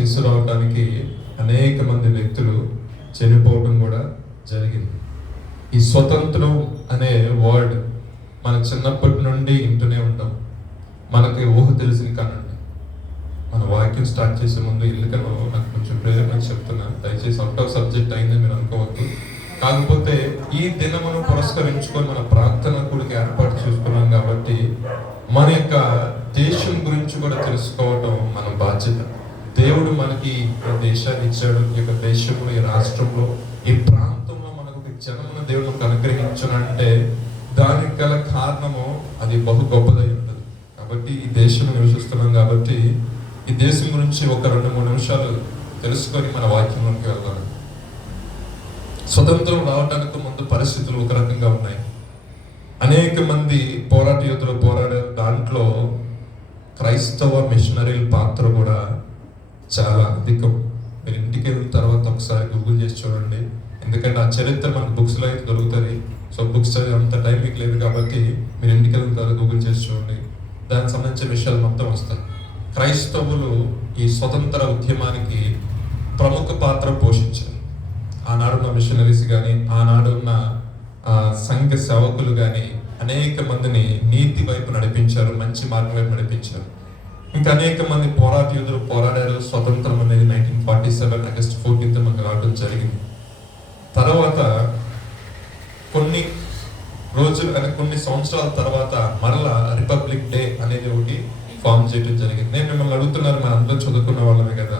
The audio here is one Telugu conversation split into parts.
తీసుకురావడానికి అనేక మంది వ్యక్తులు చనిపోవడం కూడా జరిగింది. ఈ స్వతంత్రం అనే వర్డ్ మన చిన్నప్పటి నుండి వింటూనే ఉంటాం. మనకి ఊహ తెలిసిన కానండి. మన వాక్యం స్టార్ట్ చేసే ముందు ఎందుకనో నాకు కొంచెం ప్రేరణ చెప్తున్నాను. దయచేసి అవుట్ ఆఫ్ సబ్జెక్ట్ అయిందని మీరు అనుకోవద్దు. కాకపోతే ఈ దినమును పురస్కరించుకొని మన ప్రార్థన కూడికి ఏర్పాటు చేసుకున్నాం కాబట్టి మన యొక్క దేశం గురించి కూడా తెలుసుకోవడం మన బాధ్యత. దేవుడు మనకి ఈ దేశాన్ని ఇచ్చాడు. ఈ యొక్క దేశంలో, ఈ రాష్ట్రంలో, ఈ ప్రాంతంలో మనకు జనమును దేవుడు మనకు అనుగ్రహించనంటే దానికి గల కారణము అది బహు గొప్పదై ఉంటుంది. కాబట్టి ఈ దేశంలో నివసిస్తున్నాం కాబట్టి ఈ దేశం గురించి ఒక 2-3 నిమిషాలు తెలుసుకొని మన వాక్యంలోకి వెళ్దాం. స్వతంత్రం రావడానికి ముందు పరిస్థితులు ఒక రకంగా ఉన్నాయి. అనేక మంది పోరాట యోధులు పోరాడారు. దాంట్లో క్రైస్తవ మిషనరీల పాత్ర కూడా చాలా అధికం. మీరు ఇంటికి వెళ్ళిన తర్వాత ఒకసారి గూగుల్ చేసి చూడండి. ఎందుకంటే ఆ చరిత్ర మనకు బుక్స్లో అయితే దొరుకుతుంది. సో బుక్స్ చదివే అంత టైం మీకు లేదు కాబట్టి మీరు ఇంటికి వెళ్ళిన తర్వాత గూగుల్ చేసి చూడండి. దానికి సంబంధించిన విషయాలు మొత్తం వస్తాయి. క్రైస్తవులు ఈ స్వతంత్ర ఉద్యమానికి ప్రముఖ పాత్ర పోషించారు. ఆనాడున్న మిషనరీస్ కానీ, ఆనాడున్న సంఘ సేవకులు కానీ అనేక మందిని నీతి వైపు నడిపించారు, మంచి మార్గం వైపు నడిపించారు. ఇంకా అనేక మంది పోరాట యోధులు పోరాడారు. స్వతంత్రం అనేది 1947 ఆగస్ట్ 14th మనకు రావడం జరిగింది. తర్వాత కొన్ని రోజులు కొన్ని సంవత్సరాల తర్వాత మరలా రిపబ్లిక్ డే అనేది ఒకటి ఫామ్ చేయడం జరిగింది. నేను మిమ్మల్ని అడుగుతున్నారు, మన అందరూ చదువుకున్న వాళ్ళమే కదా,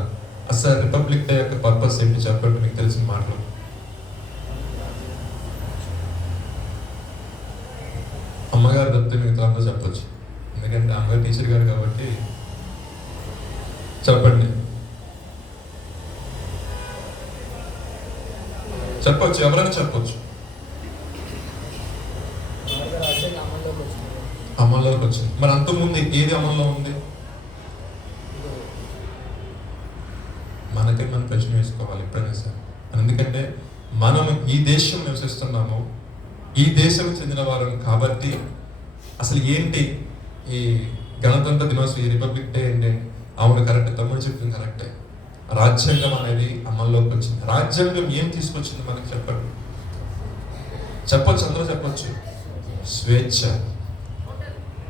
అసలు రిపబ్లిక్ డే యొక్క పర్పస్ ఏంటి చెప్పండి, మీకు తెలిసిన మాటలు. అమ్మగారు తప్పితే మిగతా అందరూ చెప్పచ్చు, ఎందుకంటే అమ్మగారు టీచర్ గారు కాబట్టి చెప్పండి. చెప్పచ్చు, ఎవరైనా చెప్పచ్చు. అమల్లోకి వచ్చింది. మరి అంతకుముందు ఏది అమల్లో ఉంది? మనకే మనం ప్రశ్న వేసుకోవాలి ఎప్పుడైనా సరే. ఎందుకంటే మనం ఈ దేశం నివసిస్తున్నాము, ఈ దేశం చెందిన వారం కాబట్టి అసలు ఏంటి ఈ గణతంత్ర దినోత్సవం, ఈ రిపబ్లిక్ డే ఏంటి? అవును, కరెక్ట్, తమ్ముడు చెప్తుంది కరెక్టే. రాజ్యాంగం అనేది అమల్లోకి వచ్చింది. రాజ్యాంగం ఏం తీసుకొచ్చింది మనకి చెప్పండి. చెప్పొచ్చు, అందరూ చెప్పొచ్చు. స్వేచ్ఛ.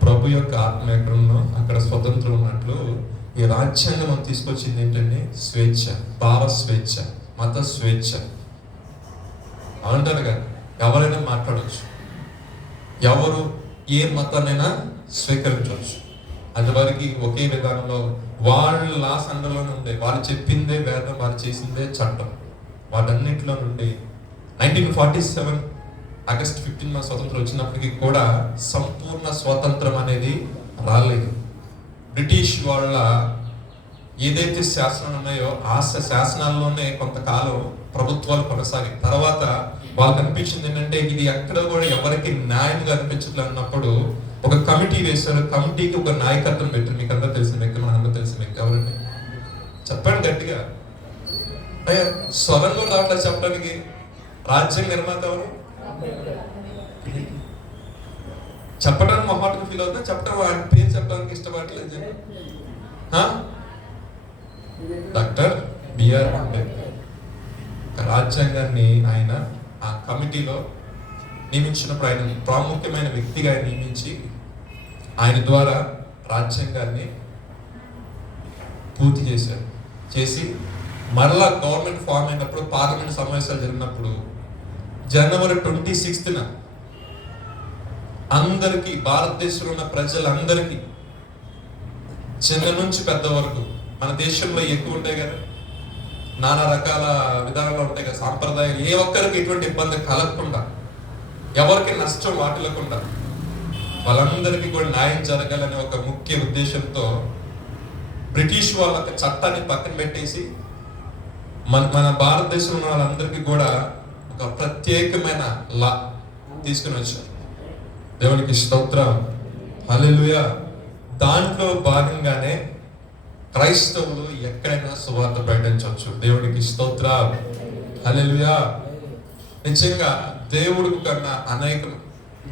ప్రభు యొక్క ఆత్మ ఎక్కడున్నో అక్కడ స్వతంత్రం ఉన్నట్లు ఈ రాజ్యాంగం మనం తీసుకొచ్చింది ఏంటంటే స్వేచ్ఛ, భావ స్వేచ్ఛ, మత స్వేచ్ఛ. అంటారు కదా, ఎవరైనా మాట్లాడవచ్చు, ఎవరు ఏ మతాన్నైనా స్వీకరించవచ్చు. అంతవరకు ఒకే విధానంలో వాళ్ళ సంఘంలోనే ఉండే, వాళ్ళు చెప్పిందే వేదం, వాళ్ళు చేసిందే చట్టం. వాటన్నిటిలో నుండి 1947 ఆగస్ట్ 15 మన స్వతంత్రం వచ్చినప్పటికీ కూడా సంపూర్ణ స్వాతంత్రం అనేది రాలేదు. బ్రిటిష్ వాళ్ళ ఏదైతే శాసనాలు ఉన్నాయో ఆ శాసనాల్లోనే కొంతకాలం ప్రభుత్వాలు కొనసాగాయి. తర్వాత వాళ్ళకి అనిపించింది ఏంటంటే ఇది ఎక్కడ కూడా ఎవరికి న్యాయంగా అనిపించట్లేదు అన్నప్పుడు ఒక కమిటీ వేశారు. కమిటీకి ఒక నాయకత్వం పెట్టారు. మీకు అందరూ తెలిసిన వ్యక్తి, మనందరూ తెలిసిన వ్యక్తి ఎవరండి? చెప్పండి గట్టిగా. అయ్యా స్వరం కూడా రావట్లేదు చెప్పడానికి. రాజ్యాంగ నిర్మాత ఎవరు? చెప్పడానికి మొహాటకు ఫీల్ అవుతా, చెప్పడం ఆయన పేరు చెప్పడానికి ఇష్టపడలేదు. Doctor B R Ambedkar. రాజ్యాంగాన్ని ఆయన ఆ కమిటీలో నియమించినప్పుడు ఆయన ప్రాముఖ్యమైన వ్యక్తిగా నియమించి ఆయన ద్వారా రాజ్యాంగాన్ని పూర్తి చేశారు. చేసి మరలా గవర్నమెంట్ ఫామ్ అయినప్పుడు, పార్లమెంట్ సమావేశాలు జరిగినప్పుడు జనవరి 26న అందరికీ, భారతదేశంలో ఉన్న ప్రజలందరికీ, చిన్న నుంచి పెద్ద వరకు, మన దేశంలో ఎక్కువ ఉంటాయి కదా, నానా రకాల విధానాలు ఉంటాయి కదా, సాంప్రదాయాలు, ఏ ఒక్కరికి ఎటువంటి ఇబ్బంది కలగకుండా, ఎవరికి నష్టం వాటిల్లకుండా వాళ్ళందరికీ కూడా న్యాయం జరగాలనే ఒక ముఖ్య ఉద్దేశంతో బ్రిటిష్ వాళ్ళ చట్టాన్ని పక్కన పెట్టేసి మన భారతదేశంలో ఉన్న వాళ్ళందరికీ కూడా ఒక ప్రత్యేకమైన లా తీసుకుని వచ్చారు. దేవునికి స్తోత్రం, హల్లెలూయా. దాంట్లో భాగంగానే క్రైస్తవులు ఎక్కడైనా సువార్త ప్రకటించవచ్చు. దేవునికి స్తోత్రం, హల్లెలూయా. నిజంగా దేవుడికి కన్నా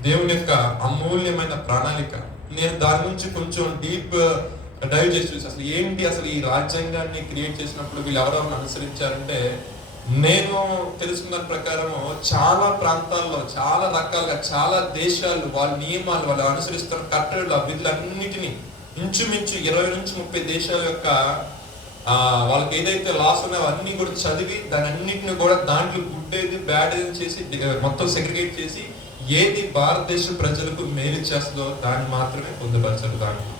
దేవుని యొక్క అమూల్యమైన ప్రణాళిక. నేను దాని నుంచి కొంచెం డీప్ డైవ్ చేసి చూసి అసలు ఏంటి, అసలు ఈ రాజ్యాంగాన్ని క్రియేట్ చేసినప్పుడు వీళ్ళు ఎవరెవరిని అనుసరించారంటే, నేను తెలుసుకున్న ప్రకారం చాలా ప్రాంతాల్లో చాలా రకాలుగా చాలా దేశాలు వాళ్ళ నియమాలు వాళ్ళు అనుసరిస్తున్న కట్టడలు వీళ్ళన్నిటినీ ఇంచుమించు 20 నుంచి 30 దేశాల యొక్క వాళ్ళకి ఏదైతే లాస్ ఉన్నాయో అన్ని కూడా చదివి దాని అన్నింటిని కూడా దాంట్లో గుడ్ ఏది బ్యాడ్ ఏది చేసి మొత్తం సెగ్రిగేట్ చేసి ఏది భారతదేశ ప్రజలకు మేలు చేస్తుందో దాన్ని మాత్రమే పొందుపరచారు. దాంట్లో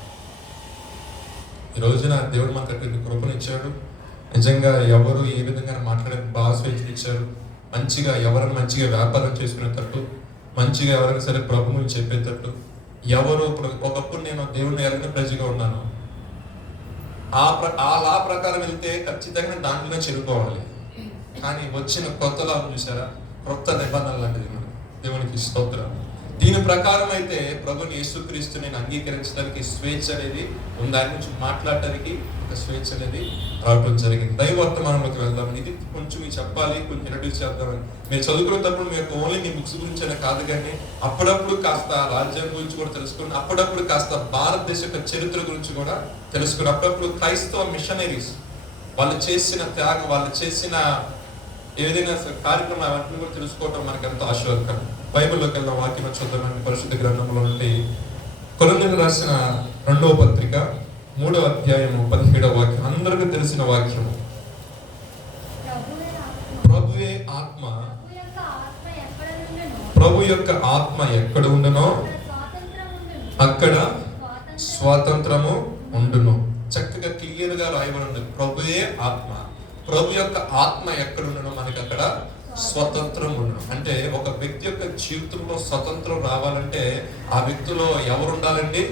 ఈ రోజున దేవుడు మనకు కృపనిచ్చాడు. నిజంగా ఎవరు ఏ విధంగా మాట్లాడే బాగా స్వేచ్ఛనిచ్చారు. మంచిగా ఎవరైనా మంచిగా వ్యాపారం చేసుకునేటట్టు, మంచిగా ఎవరైనా సరే ప్రభువుని చెప్పేటట్టు. ఎవరు ఇప్పుడు ఒకప్పుడు నేను దేవుడిని ఎరిగిన ప్రజగా ఉన్నాను, ఆ లా ప్రకారం వెళ్తే ఖచ్చితంగా దాంట్లోనే చెడిపోవాలి. కానీ వచ్చిన కొత్త లా చూసారా, కొత్త నిబంధన లాంటిది దేవునికి స్తోత్రం. దీని ప్రకారం అయితే ప్రభుని యేసుక్రీస్తు నేను అంగీకరించడానికి స్వేచ్ఛ అనేది ఉంది, దాని నుంచి మాట్లాడటానికి ఒక స్వేచ్ఛ అనేది రావడం జరిగింది. దైవవర్తమానంలోకి వెళ్దాం. ఇది కొంచెం చెప్పాలి, కొంచెం ఇంట్రడ్యూస్ చేద్దామని. మీరు చదువుకునేటప్పుడు మీకు ఓన్లీ మీ బుక్స్ గురించి అనే కాదు, కానీ అప్పుడప్పుడు కాస్త రాజ్యం గురించి కూడా తెలుసుకుని, అప్పుడప్పుడు కాస్త భారతదేశ యొక్క చరిత్ర గురించి కూడా తెలుసుకుని, అప్పుడప్పుడు క్రైస్తవ మిషనరీస్ వాళ్ళు చేసిన త్యాగం, వాళ్ళు చేసిన ఏదైనా కార్యక్రమం అవన్నీ కూడా తెలుసుకోవటం మనకు ఎంతో ఆశీర్వాదకరం. బైబిల్లోకి వెళ్దాం. వాక్యం చూద్దామని పరిశుద్ధ గ్రంథంలో నుండి కొరింథీయులకు రాసిన 2వ పత్రిక 3వ అధ్యాయము 17వ వాక్యం. అందరికీ తెలిసిన వాక్యము. ప్రభువే ఆత్మ, ప్రభు యొక్క ఆత్మ ఎక్కడ ఉండునో అక్కడ స్వాతంత్రము ఉండును. చక్కగా క్లియర్ గా రాయబడి ఉంది. ప్రభువే ఆత్మ, ప్రభు యొక్క ఆత్మ ఎక్కడ ఉండను మనకి అక్కడ స్వతంత్రం ఉండను. అంటే ఒక వ్యక్తి యొక్క జీవితంలో స్వతంత్రం రావాలంటే ఆ వ్యక్తిలో ఎవరు ఉండాలండి?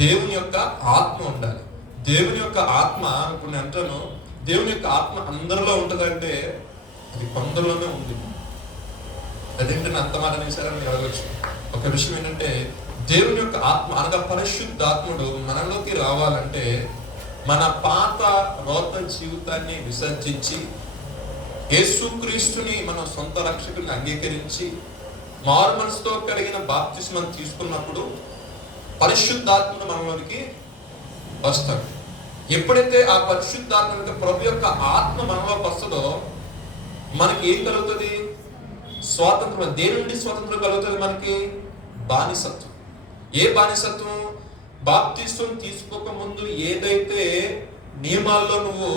దేవుని యొక్క ఆత్మ ఉండాలి. దేవుని యొక్క ఆత్మ, ఇప్పుడు నేను అంటాను దేవుని యొక్క ఆత్మ అందరిలో ఉంటుందంటే అది కొందరిలోనే ఉంది. అదేంటని అంత మాట అనేసారని మీరు అడగచ్చు. ఒక విషయం ఏంటంటే దేవుని యొక్క ఆత్మ అనగా పరిశుద్ధాత్ముడు మనలోకి రావాలంటే మన పాత రోత జీవితాన్ని విసర్జించి యేసుక్రీస్తుని మనం సొంత రక్షకుని అంగీకరించి మారు మనసుతో కలిగిన బాప్తిస్మం తీసుకున్నప్పుడు పరిశుద్ధాత్ముడు మనలోనికి వస్తాడు. ఎప్పుడైతే ఆ పరిశుద్ధాత్మ ప్రభు యొక్క ఆత్మ మనలోకి వస్తుందో మనకి ఏం కలుగుతుంది? స్వాతంత్రం. దేని నుండి స్వాతంత్రం కలుగుతుంది మనకి? బానిసత్వం. ఏ బానిసత్వం? బాప్తిస్మం తీసుకోక ముందు ఏదైతే నియమాల్లో నువ్వు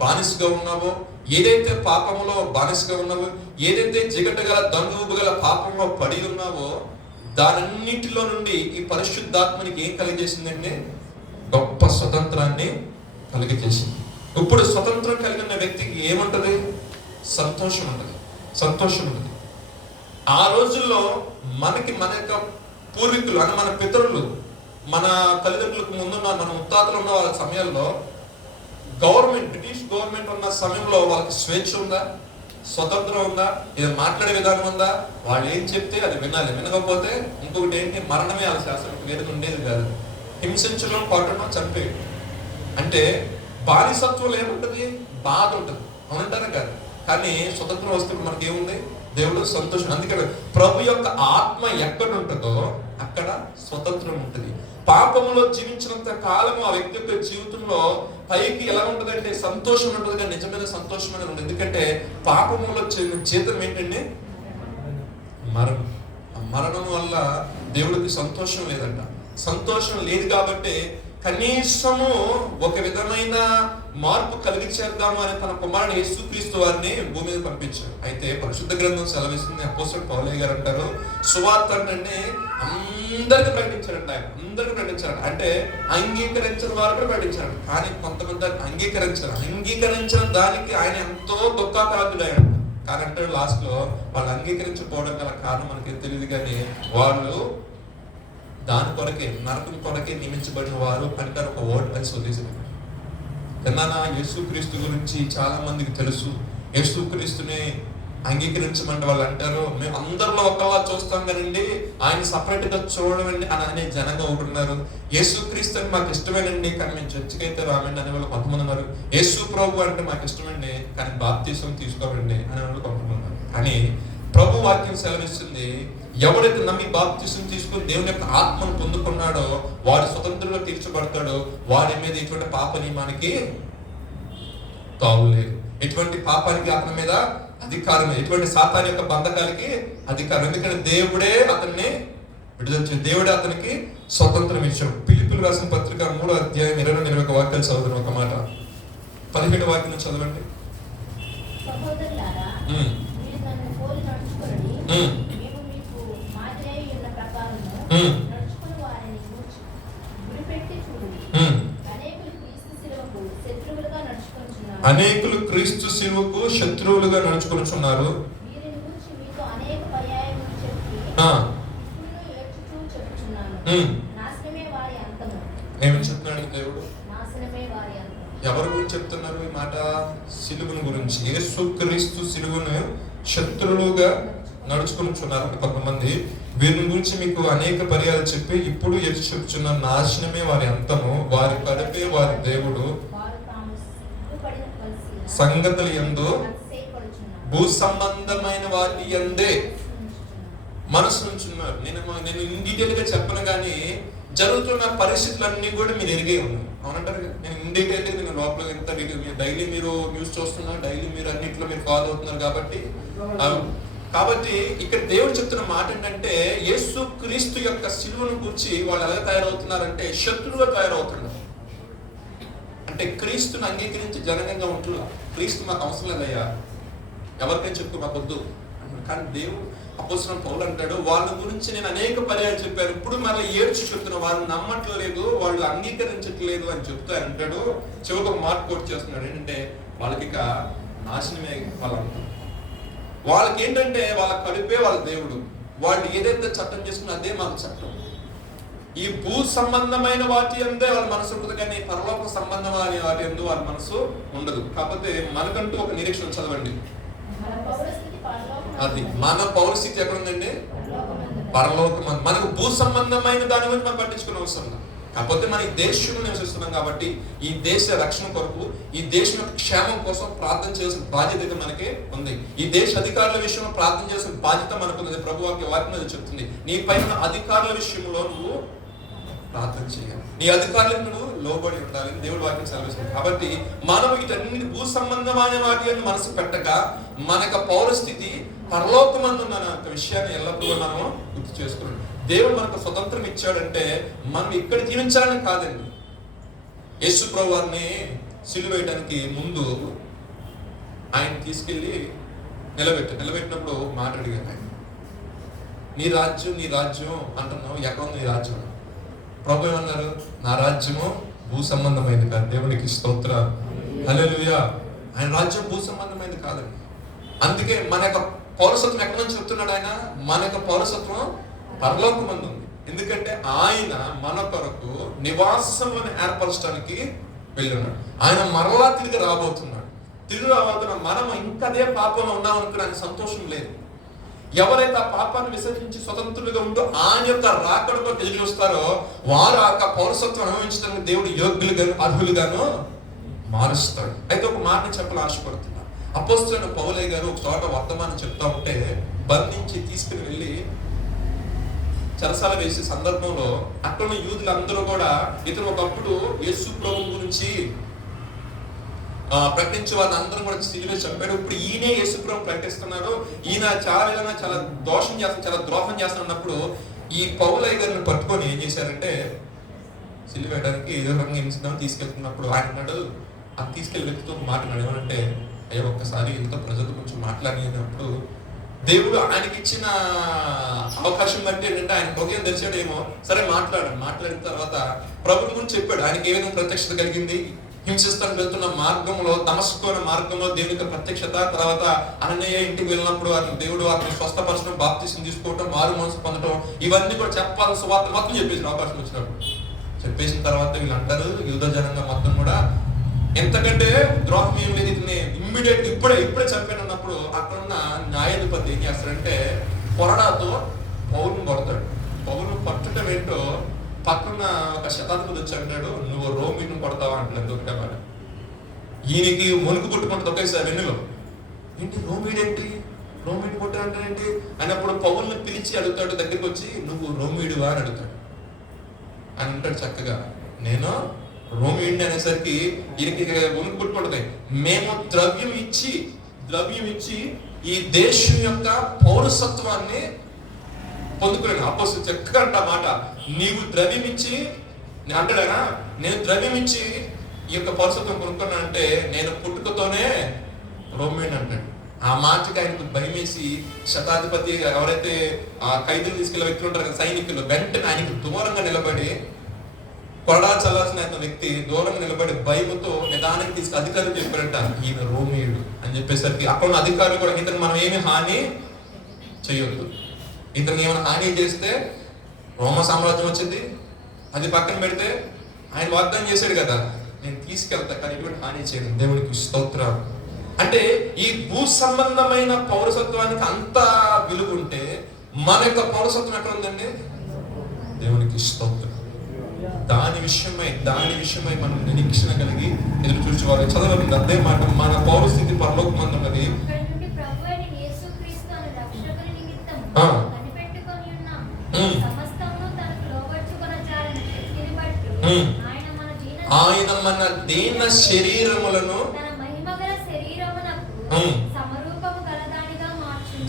బానిసగా ఉన్నావో, ఏదైతే పాపంలో బానిసగా ఉన్నావో, ఏదైతే జిగటగల దండుగల పాపంలో పడి ఉన్నావో, దానన్నింటిలో నుండి ఈ పరిశుద్ధాత్మనికి ఏం కలిగజేసిందంటే గొప్ప స్వతంత్రాన్ని కలిగజేసింది. ఇప్పుడు స్వతంత్రం కలిగిన వ్యక్తికి ఏముంటది? సంతోషం ఉంటుంది, సంతోషం ఉంటుంది. ఆ రోజుల్లో మనకి మన యొక్క పూర్వీకులు అని మన పితరులు, మన తల్లిదండ్రులకు ముందున్న మన ముత్తాతలు ఉన్న వాళ్ళ సమయంలో గవర్నమెంట్, బ్రిటిష్ గవర్నమెంట్ ఉన్న సమయంలో వాళ్ళకి స్వేచ్ఛ ఉందా? స్వతంత్రం ఉందా? ఇది మాట్లాడే విధానం ఉందా? వాళ్ళు ఏం చెప్తే అది వినాలి. వినకపోతే ఇంకొకటి ఏంటి? మరణమే వాళ్ళ శాస్త్రం, వేరేది ఉండేది కాదు. హింసించడం, కొట్టడం, చంపేయడం. అంటే బానిసత్వంలో ఏముంటుంది? బాధ ఉంటుంది, అవునంటారా కాదు? కానీ స్వతంత్రం వస్తువులు మనకి ఏముంది? దేవుడు సంతోషం. అందుకని ప్రభు యొక్క ఆత్మ ఎక్కడ ఉంటుందో అక్కడ స్వతంత్రం ఉంటుంది. పాపంలో జీవించినంత కాలం ఆ వ్యక్తి యొక్క జీవితంలో పైకి ఎలా ఉంటుందంటే సంతోషం ఉంటుంది, కానీ నిజమైన సంతోషం అనేది ఉంటుంది. ఎందుకంటే పాపంలో జీతం ఏంటంటే మరణం. ఆ మరణం వల్ల దేవుడికి సంతోషం లేదంట. సంతోషం లేదు కాబట్టి కనీసము ఒక విధమైన మార్పు కలిగించేద్దాము అని తన కుమారుడు యేసుక్రీస్తు వారిని భూమి మీద పంపించారు. అయితే పరిశుద్ధ గ్రంథం సెలవిస్తుంది, అపోస్తలుడు పౌలు గారు అంటారు, సువార్త అంటే అందరికి ప్రకటించారంట. ఆయన అందరికి ప్రకటించారంట. అంటే అంగీకరించిన వారు కూడా ప్రకటించారు. కానీ కొంతమంది అంగీకరించిన దానికి ఆయన ఎంతో దుఃఖాకారుడయ్యాడు. కానీ అంటాడు లాస్ట్ లో వాళ్ళు అంగీకరించకపోవడం గల కారణం మనకి తెలియదు, కానీ వాళ్ళు దాని కొరకే, నరకం కొరకే నియమించబడిన వారు అంటారు. ఒక ఓట్ కలిసి వదిలేసారు. ఎన్నానా యేసుక్రీస్తు గురించి చాలా మందికి తెలుసు. యేసుక్రీస్తుని అంగీకరించమంటే వాళ్ళు అంటారు, మేము అందరిలో ఒకలా చూస్తాం కానండి, ఆయన సపరేట్ గా చూడమండి అని అనే జనంగా ఉంటున్నారు. యేసుక్రీస్తు అని మాకు ఇష్టమేనండి, కానీ మేము చర్చికి అయితే రామండి అనే వాళ్ళు కొంతమంది ఉన్నారు. యేసు ప్రభు అంటే మాకు ఇష్టమండి, కానీ బాప్తిసం తీసుకోమండి అనే వాళ్ళు కొంతమంది ఉన్నారు. కానీ ప్రభు వాక్యం సెలవిస్తుంది, ఎవరైతే నమ్మి బాప్తిసం తీసుకుని దేవుని యొక్క ఆత్మను పొందుకున్నాడో వాడు స్వతంత్రంగా తీర్చబడతాడో వారి మీద ఎటువంటి పాప నియమానికి తావులేదు, ఎటువంటి పాపానికి అతని మీద అధికారం, ఎటువంటి సాతాన్ యొక్క బంధకాలకి అధికారం. ఎందుకంటే దేవుడే అతన్ని విడుదల చేసి దేవుడే అతనికి స్వతంత్రం ఇచ్చాడు. పిలిపిలు రాసిన పత్రిక 3వ అధ్యాయం 20-21 వాక్యాలు చదువుతున్న ఒక మాట, 17వ వాక్యం చదవండి. అనేకులు క్రీస్తు శిలువకు శత్రువులుగా నడుచుకొనుచున్నారు. ఏమని చెప్తున్నాడు దేవుడు? ఎవరి గురించి చెప్తున్నారు ఈ మాట? సిలువను గురించి. యేసు క్రీస్తు సిలువను శత్రువులుగా నడుచుకొనుచున్నారు కొంతమంది. వీరిని గురించి మీకు అనేక పర్యాలు చెప్పి ఇప్పుడు ఎదురు చెప్తున్న నాశనమే వారి అంతము, వారి కడుపే వారి దేవుడు, సంగతులు యందు భూ సంబంధమైన వాటి యందే మనసు ఉంచున్నారు. నేను ఇన్ డీటెయిల్ గా చెప్పను కానీ జరుగుతున్న పరిస్థితులన్నీ కూడా మీరు ఎరిగే ఉన్నాయి, అవునంటారు కదా. నేను ఇన్ డీటెయిల్ నేను లోపల ఎంత డీటెయిల్, మీరు డైలీ మీరు న్యూస్ చూస్తున్నారు, డైలీ మీరు అన్నింటిలో మీరు ఫాలో అవుతున్నారు కాబట్టి ఇక్కడ దేవుడు చెప్తున్న మాట ఏంటంటే యేసు క్రీస్తు యొక్క సిలువను గురించి వాళ్ళు ఎలా తయారవుతున్నారంటే శత్రువుగా తయారవుతున్నారు. అంటే క్రీస్తుని అంగీకరించి జనంగా ఉంటున్నారు. క్రీస్తు మాకు అవసరం లేదయ్యా, ఎవరికైనా చెప్పు మాకు వద్దు. కానీ దేవుడు అపోస్తలుడైన పౌలు అంటాడు, వాళ్ళ గురించి నేను అనేక పర్యాలు చెప్పాను, ఇప్పుడు మళ్ళీ ఏడ్చి చెప్తున్నా, వాళ్ళు నమ్మట్లేదు, వాళ్ళు అంగీకరించట్లేదు అని చెప్తూ అంటాడు. చివరికి ఒక మాట కోట్ చేస్తున్నాడు, ఏంటంటే వాళ్ళకి ఇక నాశనమే వాళ్ళంతా. వాళ్ళకి ఏంటంటే వాళ్ళ కడుపే వాళ్ళ దేవుడు, వాళ్ళు ఏదైతే చట్టం చేసుకున్నా అదే మాకు చట్టం. ఈ భూ సంబంధమైన వాటి అందే వాళ్ళ మనసు ఉంటుంది, కానీ పరలోక సంబంధమైన వాటి అందు వాళ్ళ మనసు ఉండదు. కాకపోతే మనకంటూ ఒక నిరీక్షణ చదవండి. అది మన పౌరస్థితి ఎక్కడ ఉందండి? పరలోకం. మనకు భూ సంబంధమైన దాని గురించి మనం పట్టించుకునే అవసరం. కాకపోతే మన ఈ దేశంలో నివసిస్తున్నాం కాబట్టి ఈ దేశ రక్షణ కొరకు, ఈ దేశం క్షేమం కోసం ప్రార్థన చేయాల్సిన బాధ్యత మనకి ఉంది. ఈ దేశ అధికారుల విషయంలో ప్రార్థన చేయాల్సిన బాధ్యత మనకు ఉంది. ప్రభు వాక్యం చెప్తుంది, నీ పైన అధికారుల విషయంలో నువ్వు ప్రార్థన చేయాలి, నీ అధికారులకు నువ్వు లోబడి ఉండాలి, దేవుడి వాక్యం సెలవిస్తుంది. కాబట్టి మనం వీటన్నిటి భూ సంబంధమైన వాటి అని మనసు పెట్టక మనకు పౌరస్థితి పరలోకమందున్న విషయాన్ని ఎల్లప్పుడూ మనం గుర్తు చేసుకున్నాం. దేవుడు మనకు స్వతంత్రం ఇచ్చాడంటే మనం ఇక్కడ జీవించాలని కాదండి. యేసు ప్రభు వారిని సిలువ వేయడానికి ముందు ఆయన తీసుకెళ్ళి నిలబెట్టినప్పుడు మాట అడిగాను, ఆయన నీ రాజ్యం అంటున్నావు, ఎక్కడ ఉంది నీ రాజ్యం? ప్రభు ఏమన్నారు? నా రాజ్యము భూ సంబంధమైనది కాదు. దేవునికి స్తోత్ర, హల్లెలూయా. ఆయన రాజ్యం భూ సంబంధమైనది కాదండి. అందుకే మన యొక్క పౌరసత్వం ఎక్కడ నుంచి చెప్తున్నాడు ఆయన? మన యొక్క పౌరసత్వం పరలోకమందు ఉంది. ఎందుకంటే ఆయన మన కొరకు నివాసమును ఏర్పరచడానికి వెళ్ళున్నాడు. ఆయన మరలా తిరిగి రాబోతున్నాడు. తిరిగి రాబోతున్న మనం ఇంకా అదే పాపంలో ఉన్నామనుకునే ఆయన సంతోషం లేదు. ఎవరైతే ఆ పాపాన్ని విసర్జించి స్వతంత్రులుగా ఉంటూ ఆయన యొక్క రాకడతో ఎదురు చూస్తారో వారు ఆ పౌరసత్వం అనుభవించడానికి దేవుడు యోగ్యులుగాను అర్హులుగాను మారుస్తాడు. అయితే ఒక మాటను చెప్పాలని ఆశపడుతున్నా. అపోస్తలుడైన పౌలయ్య గారు ఒక చోట వర్తమానం చెప్తా ఉంటే బంధించి తీసుకుని వెళ్ళి చెరసాల వేసే సందర్భంలో అక్కడ యూదులు అందరూ కూడా ఇతను ఒకప్పుడు యేసు ప్రభు గురించి ప్రకటించే వాళ్ళని అందరూ కూడా సిలువ చంపాడు, ఇప్పుడు ఈయనే యేసు ప్రభు ప్రకటిస్తున్నాడు, ఈయన చాలా దోషం చేస్తాను, చాలా ద్రోహం చేస్తున్నప్పుడు ఈ పౌలయ్య గారిని పట్టుకొని ఏం చేశారంటే సిలువ వేయడానికి ఏదో రంగు హింసిద్దామని తీసుకెళ్తున్నప్పుడు ఆయన అన్నాడు, అది తీసుకెళ్లి వ్యక్తితో మాట్లాడాడు. ఏమంటే అయ్యో ఒక్కసారి ఇంత ప్రజల గురించి మాట్లాడినప్పుడు దేవుడు ఆయనకి ఇచ్చిన అవకాశం బట్టి ఏంటంటే ఆయన హృదయం తెరిచాడేమో, సరే మాట్లాడిన తర్వాత ప్రభుని గురించి చెప్పాడు. ఆయనకి ఏ విధంగా ప్రత్యక్షత కలిగింది, హింసిస్తాను వెళ్తున్న మార్గంలో, దమస్కోన మార్గంలో దేవుని ప్రత్యక్షత, తర్వాత అననయ్య ఇంటికి వెళ్ళినప్పుడు దేవుడు వారిని స్వస్థపరచడం, బాప్తిసం తీసుకోవడం, మారు మనసు పొందడం, ఇవన్నీ కూడా చెప్పాల్సిన సువార్త మొత్తం చెప్పేసిన అవకాశం వచ్చినప్పుడు చెప్పేసిన తర్వాత వీళ్ళు అంటారు, యూద జనంగా మొత్తం కూడా ఎంతకంటే ద్రోహం ఏం లేదు, ఇతన్ని ఇమ్మీడియట్ ఇప్పుడే చంపానన్నప్పుడు అక్కడ ఉన్న న్యాయాధిపతి ఏం చేస్తాడంటే కొరడాతో పౌరుని కొడతాడు. పౌరుని పట్టుటం ఏంటో పక్కన ఒక శతాధిపతి వచ్చి అంటాడు, నువ్వు రోమిని కొడతావా అంటాడు. ఎందుకంటే మరి ఈయనకి మునుగు పుట్టుకుంటుంది ఒకేసారి వెన్నులో. ఏంటి రోమీడేంటి? రోమీయుడు పుట్టాడు అంటే ఏంటి అని అప్పుడు పౌలుని పిలిచి అడుగుతాడు, దగ్గరికి వచ్చి నువ్వు రోమీయుడువా అని అడుగుతాడు. అని అంటాడు చక్కగా, నేను రోమీయుడిని అనేసరికి ఈయనకి ఉనికి పుట్టుకుంటుంది. మేము ద్రవ్యం ఇచ్చి ఈ దేశం యొక్క పౌరసత్వాన్ని పొందుకున్నాను. అపోస్తలుడు చక్కగా అంట మాట, నీవు ద్రవ్యం ఇచ్చి అంటాడా, నేను ద్రవ్యం ఇచ్చి ఈ యొక్క పౌరసత్వం కొనుక్కున్నా అంటే నేను పుట్టుకతోనే రోమీయుడిని అంటాడు. ఆ మాటకి ఆయనకు భయమేసి శతాధిపతి ఎవరైతే ఆ ఖైదీలు తీసుకెళ్లే వ్యక్తులు ఉంటారు కదా, సైనికులు, వెంటనే ఆయనకు దూరంగా నిలబడి, కొరడా చల్లాల్సిన వ్యక్తి దూరంగా నిలబడి భయముతో నిదానికి తీసుకు అధికారులు చెప్పారంట, ఈయన రోమీయుడు అని చెప్పేసరికి అక్కడ ఉన్న అధికారులు కూడా ఇతను మనం ఏమి హాని చేయొద్దు, ఇతను ఏమైనా హాని చేస్తే రోమ సామ్రాజ్యం వచ్చింది, అది పక్కన పెడితే ఆయన వాగ్దానం చేశాడు కదా, నేను తీసుకెళ్తా కానీ ఇటువంటి హాని చేయను. దేవునికి స్తోత్రం. అంటే ఈ భూ సంబంధమైన పౌరసత్వానికి అంత విలువ ఉంటే మన యొక్క పౌరసత్వం ఎక్కడ ఉందండి? దేవునికి స్తోత్రం. దాని విషయమై మనం నిరీక్షణ కలిగి ఎదురు చూసేవారు. చదవండి అదే మాట, మన పౌరస్థితి పరలోకమందున్నది. ఆయన మన దీన శరీరములను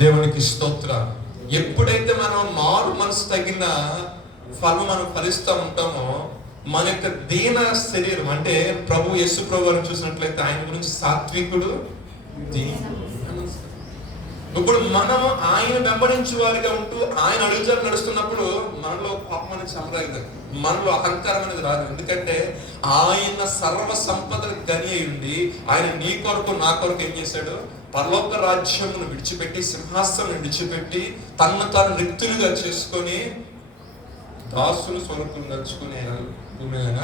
దేవునికి స్తోత్రం. ఎప్పుడైతే మనం మారు మనసు తగిన ఫలం మనం ఫలిస్తూ ఉంటామో, మన యొక్క దీన శరీరం అంటే ప్రభు యేసు ప్రభు వారిని చూసినట్లయితే ఆయన గురించి సాత్వికుడు. ఇప్పుడు మనం ఆయన వెంబడించే వారిగా ఉంటూ ఆయన అడుగుజాలు నడుస్తున్నప్పుడు మనలో పాపం అనేది చెమరాదు, మనలో అహంకారం అనేది రాదు. ఎందుకంటే ఆయన సర్వ సంపదలు గని అయి ఉండి ఆయన నీ కొరకు నా కొరకు ఏం చేశాడు? పరలోక రాజ్యమును విడిచిపెట్టి, సింహాసనం విడిచిపెట్టి, తన్ను తాను రిక్తులుగా చేసుకొని దాసులు స్వరూపం నడుచుకునే భూమి ఆయన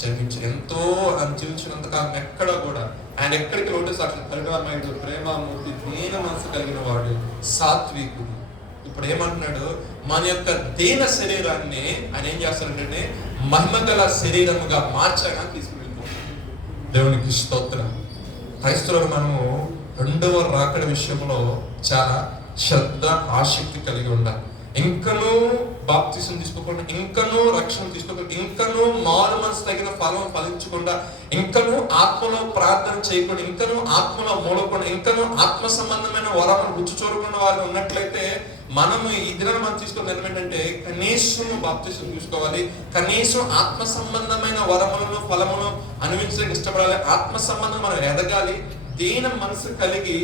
జన్మించారు. ఎంతో ఆయన జీవించినంత కాలం ఎక్కడ కూడా ఆయన ఎక్కడికి లోటు సాక్షి కరుణామయుడు, ప్రేమమూర్తి, దీన మనసు కలిగిన వాడు, సాత్వికుడు. ఇప్పుడు ఏమంటున్నాడు? మన యొక్క దీన శరీరాన్ని ఆయన ఏం చేస్తాడంటే మహిమగల శరీరముగా మార్చగా తీసుకువెళ్ళిపోతాడు. దేవునికి స్తోత్రం. క్రైస్తవులు మనము రెండవ రాకడ విషయంలో చాలా శ్రద్ధ, ఆసక్తి కలిగి ఉండాలి. ఇంకనూ బాప్తిసం తీసుకోకుండా, ఇంకనూ రక్షణ తీసుకోకుండా, ఇంకనూ మారు మనసు తగిన ఫలం ఫలించకుండా, ఇంకనూ ఆత్మలో ప్రార్థన చేయకుండా, ఇంకనూ ఆత్మలో మూలకుండా, ఇంకనూ ఆత్మ సంబంధమైన వరాలను రుచి చూడకుండా వారు ఉన్నట్లయితే మనము ఈ దినాన్ని మనం తీసుకున్న ఏంటంటే కనీసం బాప్తిసం తీసుకోవాలి, కనీసం ఆత్మ సంబంధమైన వరములను ఫలమును అనుభవించడానికి ఇష్టపడాలి, ఆత్మ సంబంధం మనం ఎదగాలి, దీన మనసు కలిగి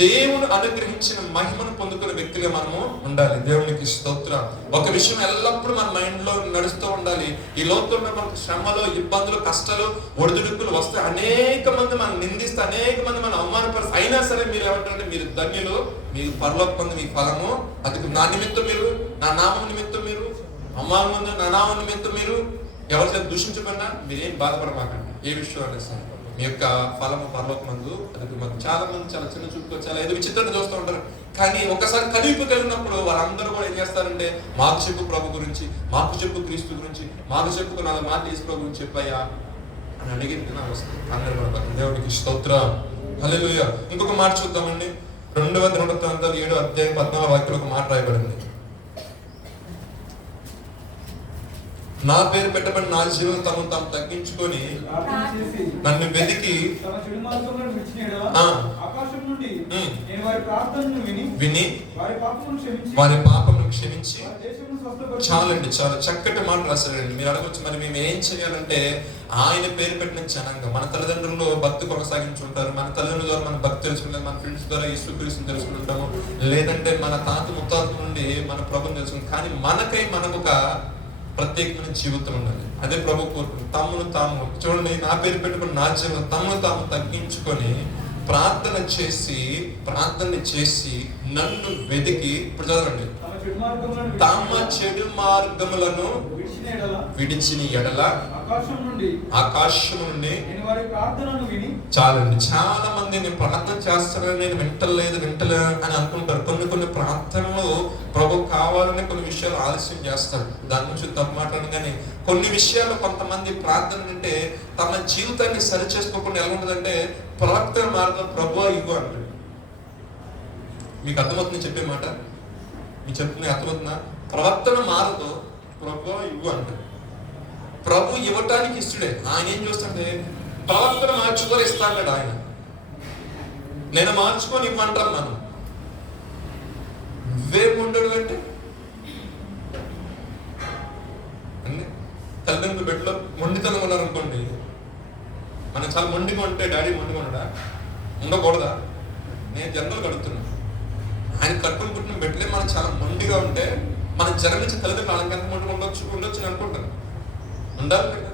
దేవుడు అనుగ్రహించిన మహిమను పొందుకునే వ్యక్తిగా మనము ఉండాలి. దేవునికి స్తోత్రం. ఒక విషయం ఎల్లప్పుడూ మన మైండ్ లో నడుస్తూ ఉండాలి. ఈ లోకంలో మనకు శ్రమలు, ఇబ్బందులు, కష్టాలు, ఒడిదుడుకులు వస్తే అనేక మంది మనం నిందిస్తే, అనేక మంది మనం అవమానపరుస్తారు. అయినా సరే మీరు ఏమంటారంటే మీరు ధన్యులు, మీరు పరలోకం పొంది మీ ఫలము అది నా నిమిత్తం, మీరు నా నామం నిమిత్తం, మీరు అవమానం నా నామం నిమిత్తం మీరు ఎవరి చేత దూషించమన్నా మీరేం బాధపడమాకండి. ఏ విషయం అంటే సార్ మీ యొక్క ఫలము పరలోకమందు అది మాకు చాలా మంది చాలా చిన్న చూపుతో చాలా ఏదో విచిత్రంగా చూస్తూ ఉంటారు. కానీ ఒకసారి కలిపి కలిగినప్పుడు వాళ్ళందరూ కూడా ఏం చేస్తారంటే మాకు చెప్పు ప్రభు గురించి, మాకు చెప్పు క్రీస్తు గురించి, మాకు చెప్పు నా మాట యేసు ప్రభు గురించి చెప్పయ్యా అని అడిగింది నా వస్తుంది. అందరూ కూడా దేవుడికి స్తోత్రం. హల్లెలూయా. ఇంకొక మాట చూద్దామండి. 2వ దినవృత్తాంతాలు 7వ అధ్యాయం 14వ వాక్యంలో ఒక మాట రాయబడింది. నా పేరు పెట్టబడి నా జీవనం తమను తాము తగ్గించుకొని నన్ను వెతికి విని వారి పాపమును క్షమించి. చాలండి, చాలా చక్కటి మాట రాశారండి. మీరు అడగచ్చు మరి మేము ఏం చేయాలంటే, ఆయన పేరు పెట్టిన జనంగా మన తల్లిదండ్రులు భక్తి కొనసాగించుంటారు, మన తల్లిదండ్రుల ద్వారా మన భక్తి తెలుసుకుంటాం, మన ఫ్రెండ్స్ ద్వారా యేసుక్రీస్తుని తెలుసుకుంటాము, లేదంటే మన తాత ముత్తాత నుండి మన ప్రభుని తెలుసుకుంటాం. కానీ మనకై మనకు ఒక ప్రత్యేకమైన జీవితం ఉండాలి. అదే ప్రభు కోరుకుంటుంది. తమ్మును తాము చూడండి, నా పేరు పెట్టుకుని నా జీవితం తమ్మును తాము తగ్గించుకొని ప్రార్థన చేసి నన్ను వెతికి. ఇప్పుడు చదవండి, తమ చెడు మార్గములను విడిచిన ఎడల ఆకాశము నుండి. చాలండి, చాలా మంది నేను ప్రార్థన చేస్తానని నేను వింటలేదు అని అనుకుంటారు. కొన్ని ప్రార్థనలు ప్రభు కావాలని కొన్ని విషయాలు ఆలస్యం చేస్తారు. దాని నుంచి తప్పు మాట్లాడను. కానీ కొన్ని విషయాలు కొంతమంది ప్రార్థన అంటే తమ జీవితాన్ని సరి చేసుకోకుండా ఎలా ఉంటుందంటే, ప్రార్థన మార్గం ప్రభు ఇవ్వు అంటాడు. మీకు అర్థమవుతుంది చెప్పే మాట? మీకు చెప్తుంది అర్థమవుతుందా? ప్రవర్తన మారదు, ప్రభు ఇవ్వు అంటాడు. ప్రభు ఇవ్వటానికి ఇష్టడే. ఆయన ఏం చూస్తుంటే ప్రవర్తన మార్చుకొని ఇస్తా అన్నాడు ఆయన. నేను మార్చుకొని ఇవ్వమంటాం మనం. నువ్వే ఉండడు అంటే అన్ని తల్లిదండ్రులు బెడ్లో మొండితనం ఉన్నారు అనుకోండి, మనం చాలా మొండిగా ఉంటే డాడీ మొండిగా ఉండడా? ఉండకూడదా? నేను జన్మలు కడుగుతున్నాను. ఆయన కట్టుకుని పుట్టిన బెడ్లే మనం చాలా మొండిగా ఉంటే మనం జన్మించిన తల్లిదండ్రులు వాళ్ళకి ఎంత మొండిగా ఉండొచ్చు అని అనుకుంటాను. ఉండాలి కదా.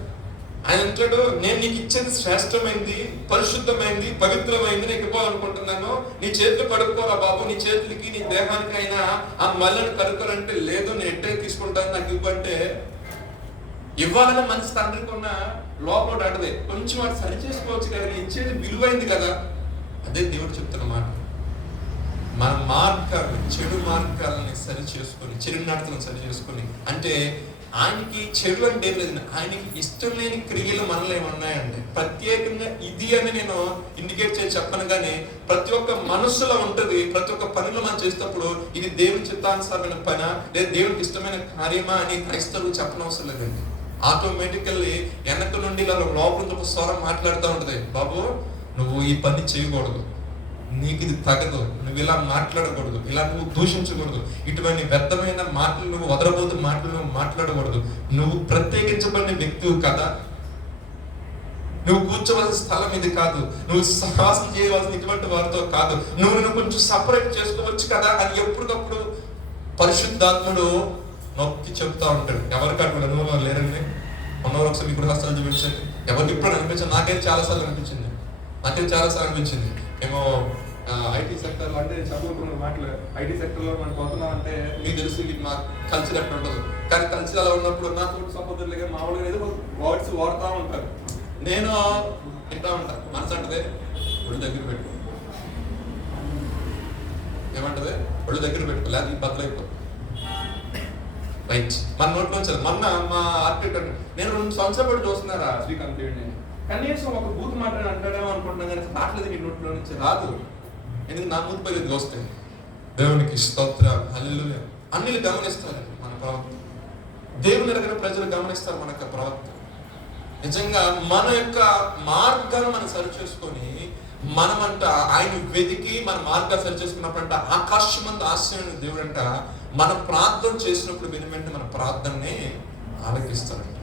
ఆయన అంటాడు, నేను నీకు ఇచ్చేది శ్రేష్టమైంది, పరిశుద్ధమైంది, పవిత్రమైంది నీకు ఇవ్వాలనుకుంటున్నాను. నీ చేతులు కడుక్కోరా బాబు, నీ చేతులకి నీ దేహానికి అయినా ఆ మళ్ళని కడుక్కోరంటే లేదు, నేను ఎట్టే తీసుకుంటాను, నాకు ఇవ్వంటే ఇవ్వాలని మనసు తండ్రికి ఉన్న లోపల అంటది. కొంచెం వాడు సరి చేసుకోవచ్చు కదా, నేను ఇచ్చేది విలువైంది కదా. అదే దేవుడు చెప్తున్నమాట. మన మార్గాలు, చెడు మార్గాలని సరి చేసుకొని, చెడు నడతలను సరి చేసుకొని, అంటే ఆయనకి చెడు అంటే లేదు, ఆయనకి ఇష్టం లేని క్రియలు మనలో ఏమన్నాయంటే ప్రత్యేకంగా ఇది అని నేను ఇండికేట్ చేసి చెప్పను, కానీ ప్రతి ఒక్క మనస్సులో ఉంటుంది. ప్రతి ఒక్క పనిలో మనం చేసేటప్పుడు ఇది దేవుని చిత్తానుసారమైన పని లేదా దేవునికి ఇష్టమైన కార్యమా అని క్రైస్తవులు చెప్పనవసరం లేదండి. ఆటోమేటికల్లీ వెనక నుండి ఇలా లోపల ఒక స్వరం మాట్లాడుతూ ఉంటుంది, బాబు నువ్వు ఈ పని చేయకూడదు, నీకు ఇది తగదు, నువ్వు ఇలా మాట్లాడకూడదు, ఇలా నువ్వు దూషించకూడదు, ఇటువంటి వ్యర్థమైన మాటలు నువ్వు వదలబోతు మాటలు నువ్వు మాట్లాడకూడదు, నువ్వు ప్రత్యేకించబడిన వ్యక్తివి కదా, నువ్వు కూర్చోవలసిన స్థలం ఇది కాదు, నువ్వు సహాసం చేయవలసిన ఇటువంటి వారితో కాదు, నువ్వు కొంచెం సపరేట్ చేసుకోవచ్చు కదా అని ఎప్పటికప్పుడు పరిశుద్ధాత్ముడు నొక్కి చెప్తా ఉంటాడు. ఎవరికి అటువంటి అనుభవం లేరండి? ఉన్నవారు ఒకసారి ఇప్పుడు హస్తాలు చూపించండి. ఎవరికి ఇప్పుడు అనిపించింది? నాకైతే చాలాసార్లు అనిపించింది. ఏమో ఐటీ సెక్టర్ అంటే చదువుకున్న మాటలు, ఐటీ సెక్టర్లో మనం పోతున్నాం అంటే మీకు తెలుసు మా కల్చర్ ఎట్లా ఉంటుంది. కానీ కల్చర్ అలా ఉన్నప్పుడు నాకు సపోర్టర్లుగా మామూలుగా ఏదో వర్డ్స్ వాడుతూ ఉంటారు. నేను వింటా ఉంటాను. మనసు అంటది ఒళ్ళు దగ్గర పెట్టుకో, ఏమంటది ఒళ్ళు దగ్గర పెట్టుకో, లేదా ఈ బద్దలైపో రైట్. మన నోట్లో వచ్చారు. మొన్న మా ఆర్కిటెక్ట్ నేను 2 సంవత్సరాల పాటు చూస్తున్నారా శ్రీకాంత్ దేవుడిని, కనీసం ఒక బూత్ మాట అంటాడేమో అనుకుంటున్నాను, కానీ రావట్లేదు నీ నోట్లో నుంచి రాదు. ఎందుకు నా మూతి పైకి వస్తాయి. దేవునికి స్తోత్రం, హల్లెలూయా. అన్ని గమనిస్తారు మన ప్రవక్త, దేవుని దగ్గర ప్రజలు గమనిస్తారు మన యొక్క ప్రవక్త. నిజంగా మన యొక్క మార్గాన్ని మనం సరి చేసుకొని మనమంట ఆయన వెతికి మన మార్గాలు సరి చేసుకున్నప్పుడంట ఆకాశమందు ఆశ్రయమైన దేవుడు అంట మన ప్రార్థన చేసినప్పుడు వెనువెంటనే మన ప్రార్థనని ఆలకిస్తారంట.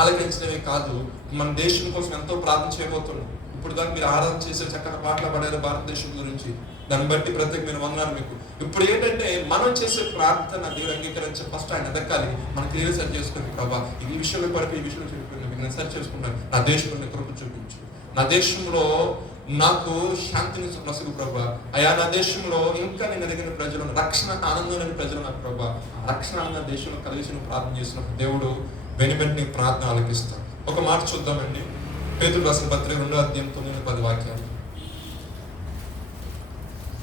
ఆలకించడమే కాదు, మన దేశం కోసం ఎంతో ప్రార్థన చేయబోతున్నాం. ఇప్పుడు దాన్ని మీరు ఆరాధన చేసే చక్కగా పాటలు పడారు భారతదేశం గురించి, దాన్ని బట్టి ప్రత్యేకమైన వందనాలు మీకు. ఇప్పుడు ఏంటంటే మనం చేసే ప్రార్థన దేవుడు అంగీకరించే ఫస్ట్ ఆయన ఎదక్కాలి. మన క్రియలు సరి చేసుకుని, ప్రభా ఈ విషయంలో పడిపోయి ఈ విషయంలో చెప్పుకుని మీకు నేను సరి చేసుకుంటాను, నా దేశంలో కృప చూపించు, నా దేశంలో నాకు శాంతిని నసుగు ప్రభా, అయా నా దేశంలో ఇంకా నేను ఎదిగిన ప్రజలు, రక్షణ ఆనందం లేని ప్రజలు నాకు ప్రభా, రక్షణ ఆనంద దేశంలో కలిసి ప్రార్థన చేసినప్పుడు దేవుడు వెనువెంటనే ప్రార్థన ఆలకిస్తాడు. ఒక మాట చూద్దామండి. పేతురు రాసిన పత్రిక 2వ అధ్యాయం 9-10 వాక్యాలు.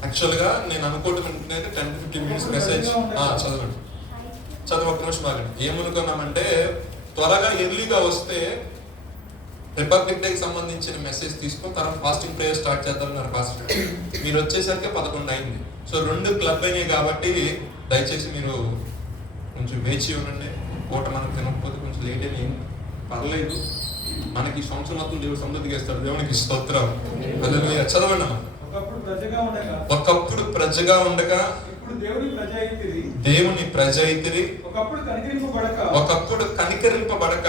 యాక్చువల్గా నేను అనుకోవటం ఏంటంటే 10-15 minutes మెసేజ్ చదవండి. ఒక నిమిషం ఆగండి. ఏమనుకున్నామంటే త్వరగా ఎర్లీగా వస్తే రిపబ్లిక్ డేకి సంబంధించిన మెసేజ్ తీసుకొని తర్వాత ఫాస్టింగ్ ప్రేయర్ స్టార్ట్ చేద్దామన్నారు పాస్టర్. మీరు వచ్చేసరికి 11 అయింది. సో 2 క్లబ్ అయినాయి కాబట్టి దయచేసి మీరు కొంచెం వేచి ఉండండి. పూట మనకు తినకపోతే కొంచెం లేట్ అయినా ఏం పర్లేదు, మనకి సంవత్సరం మొత్తం దేవుడు సమృద్ధిగా ఇస్తాడు. దేవునికి స్తోత్రం, హల్లెలూయా. చదవండి అమ్మా. ఒకప్పుడు ప్రజగా ఉండగా దేవుని ప్రజ అయితిరి, ఒకప్పుడు కనికరింపబడక.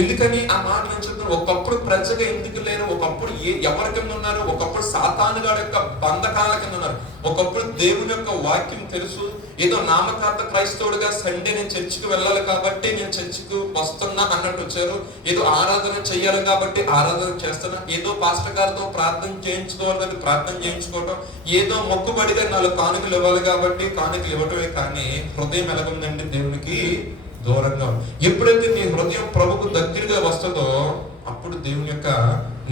ఎందుకని ఆ మాట నేను చెప్తున్నాను? ఒకప్పుడు ప్రజగా ఎందుకు లేరు? ఒకప్పుడు ఎవరి కింద ఉన్నారు? ఒకప్పుడు సాతానుగాడి యొక్క బంధకాల కింద ఉన్నారు. ఒకప్పుడు దేవుని యొక్క వాక్యం తెలుసు, ఏదో నామకార్థ క్రైస్తవుడిగా సండే నేను చర్చికి వెళ్ళాలి కాబట్టి నేను చర్చికి వస్తున్నా అన్నట్టు వచ్చారు. ఏదో ఆరాధన చెయ్యాలి కాబట్టి ఆరాధన చేస్తున్నా, ఏదో పాస్టర్ గారితో ప్రార్థన చేయించుకోవాలి ప్రార్థన చేయించుకోవటం, ఏదో మొక్కుబడిగా 4 కానుకలు ఇవ్వాలి కాబట్టి కానుకలు ఇవ్వటమే, కానీ హృదయం ఎలాగుందండి? దేవునికి దూరంగా. ఎప్పుడైతే నీ హృదయం ప్రభుకు దగ్గరగా వస్తుందో అప్పుడు దేవుని యొక్క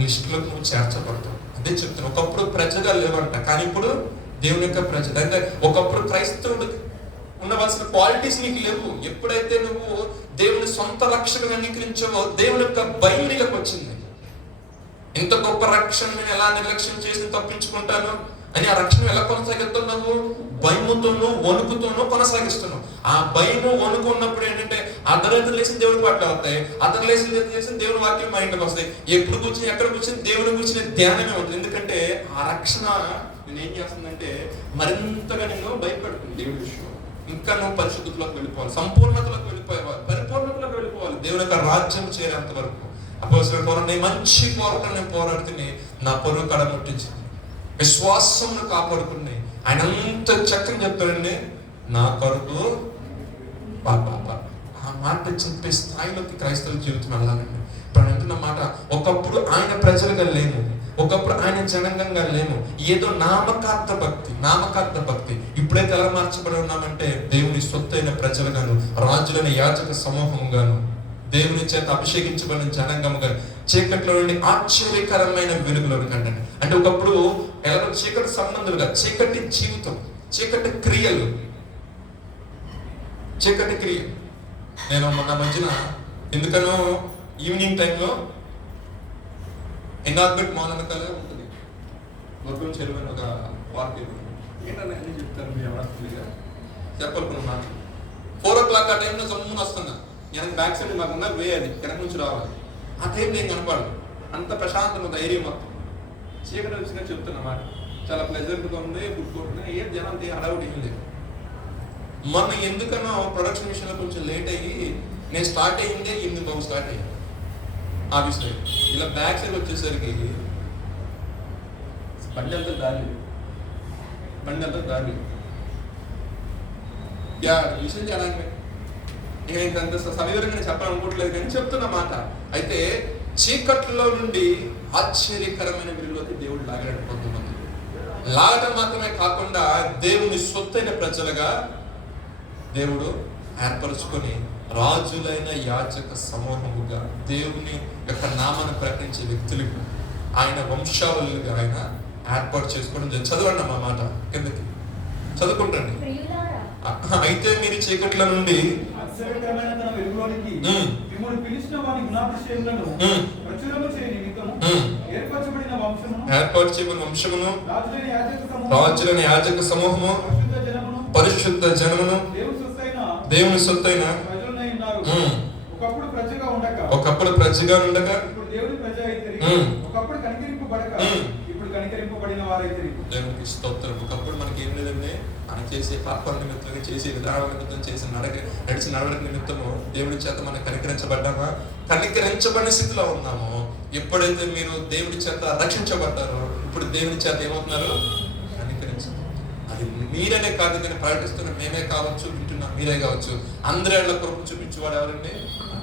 లిస్టులకు నువ్వు చేర్చబడతావు. అదే చెప్తాను, ఒకప్పుడు ప్రజగా లేవంట, కానీ ఇప్పుడు దేవుని యొక్క ప్రజ. అంటే ఒకప్పుడు క్రైస్తవుడు ఉండవలసిన క్వాలిటీస్ నీకు లేవు. ఎప్పుడైతే నువ్వు దేవుని సొంత రక్షణగా అంగీకరించావో దేవుని యొక్క భయం నీకు వచ్చింది. ఇంత గొప్ప రక్షణ నేను ఎలా నిర్లక్ష్యం చేసి తప్పించుకుంటాను, అని ఆ రక్షణ ఎలా కొనసాగిస్తున్నావు? భయముతోనూ వణుకుతోనూ కొనసాగిస్తున్నావు. ఆ భయము వణుకు ఉన్నప్పుడు ఏంటంటే అర్ధరాత్రి లేచిన దేవుడి పాటలు అవుతాయి, అర్ధరాత్రి లేచిన దేవుని వాక్యం మా ఇంటికి వస్తాయి. ఎప్పుడు కూర్చుని ఎక్కడ కూర్చుని దేవుని కూర్చుని ధ్యానమే ఉంటుంది. ఎందుకంటే ఆ రక్షణ నేను ఏం చేస్తుందంటే మరింతగా నేను భయపడుతుంది దేవుడి విషయం. ఇంకా నువ్వు పరిశుద్ధతలోకి వెళ్ళిపోవాలి, సంపూర్ణతలోకి వెళ్ళిపోవాలి, పరిపూర్ణతలోకి వెళ్ళిపోవాలి, దేవుని యొక్క రాజ్యం చేరేంత వరకు. అపోస్తలుల పోరాటం, మంచి పోరాటం నేను పోరాడుతుని నా పొరుగు కడ ముట్టించింది, విశ్వాసమును కాపాడుకున్నాయి. ఆయన అంత చక్కని చెప్తాడండి, నా కొరకు బాబా. ఆ మాట చెప్పే స్థాయిలోకి క్రైస్తవ జీవితం వెళ్ళాలండి. ఇప్పుడు ఆయన అంటున్న మాట, ఒకప్పుడు ఆయన ప్రజలుగా లేము, ఒకప్పుడు ఆయన జనంగా లేము, ఏదో నామకార్థ భక్తి. ఇప్పుడైతే ఎలా మార్చబడి ఉన్నామంటే దేవుని సొత్తైన ప్రజలుగాను, రాజులైన యాజక సమూహంగాను, దేవుని చేత అభిషేకించబడిన జనంగముగా, చీకట్లో నుండి ఆశ్చర్యకరమైన వెలుగులోని కండి. అంటే ఒకప్పుడు ఎలా చీకటి సంబంధులుగా, చీకటి జీవితం, చీకటి క్రియలు. నేను మొన్న మధ్యన ఎందుకనో ఈవినింగ్ టైంలో ఇనార్బిట్ మాల్ వెనకాలే ఉంటుంది, వర్గం చెరువు ఒక పార్క్. ఏంటన్నా అన్నీ చెప్తారు మీరు ఎవరిగా చెప్పాలనుకున్న మాట. 4 o'clock ఆ టైంలో జమ్మున వస్తున్నా, వెనక బ్యాక్ సైడ్ మాకున్న వే, అది వెనక నుంచి రావాలి. ఆ టైం నేను కనపడదు, అంత ప్రశాంతంగా ఉంది ఏరియా మొత్తం. చీకటి వచ్చినా చెప్తున్నమాట, చాలా ప్లెజెంట్గా ఉంది, ఫుడ్ కోర్ట్, ఏం జనం హడావుడి ఏం లేదు. మొన్న ఎందుకనో ప్రొడక్షన్ విషయంలో కొంచెం లేట్ అయ్యి నేను స్టార్ట్ అయ్యిందే 8 స్టార్ట్ అయ్యాను ఆఫీస్లో. ఇలా బ్యాక్ సైడ్ వచ్చేసరికి బండి అంతా దారి విషయం చేయాలి. ఇంకా అంత సవివరంగా చెప్పాలనుకోవట్లేదు కానీ చెప్తున్న మాట. అయితే చీకట్లో నుండి ఆశ్చర్యకరమైన వెలుగులోకి దేవుడు లాగాడు కొంతమంది. లాగడం మాత్రమే కాకుండా దేవుని సొత్తైన ప్రజలుగా దేవుడు ఏర్పరచుకొని రాజులైన యాజక సమూహముగా, దేవుని యొక్క నామాన్ని ప్రకటించే వ్యక్తులకు, ఆయన వంశావళులుగా ఆయన ఏర్పాటు చేసుకోవడం. చదవండి మా మాట కిందకి చదువుకుంటండి. అయితే మీరు చీకట్ల నుండి ఏర్పాటు చేయబడిన వంశమును, రాజులైన యాజక సమూహము, పరిశుద్ధ జనమును, దేవుని సొత్తైన, ఒకప్పుడు ప్రజగా ఉండక దేవునికి స్తోత్రం. ఒకప్పుడు మనకి ఏం లేదండి, మనం చేసే పాపాల నిమిత్తంగా, చేసే విధానాల నిమిత్తం, చేసే నడిచిన నడవడిక నిమిత్తము దేవుడి చేత మనం కనికరించబడ్డామా? కనికరించబడిన స్థితిలో ఉన్నాము. ఎప్పుడైతే మీరు దేవుడి చేత రక్షించబడ్డారో, ఇప్పుడు దేవుడి చేత ఏమవుతున్నారు? కనికరించబడ్డారు. అది మీరనే కాదు, కానీ ప్రకటిస్తున్న మేమే కావచ్చు, వింటున్నా మీరే కావచ్చు, అందరేళ్ల కొరకు చూపించేవాడు ఎవరండి?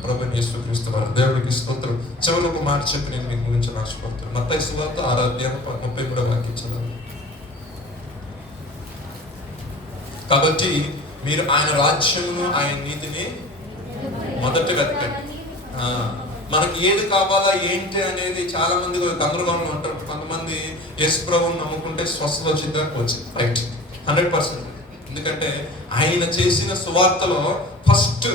ప్రభువైన యేసుక్రీస్తు వారు. దేవునికి స్తోత్రం. చివరి ఒక మాట చెప్పి నేను మీకు గురించి ఆశపడుతున్నాను. మత్తయి సువార్త 6వ అధ్యాయం 33వ వాక్యం చదవండి. కాబట్టి మీరు ఆయన రాజ్యమును, ఆయన నీతిని మొదటగా వెతకండి. మనకి ఏది కావాలా ఏంటి అనేది చాలా మంది గందరగోళంగా ఉంటారు. కొంతమంది యేసు ప్రభువుని నమ్ముకుంటే స్వస్థత వచ్చింది, రైట్, 100%. ఎందుకంటే ఆయన చేసిన సువార్తలో ఫస్ట్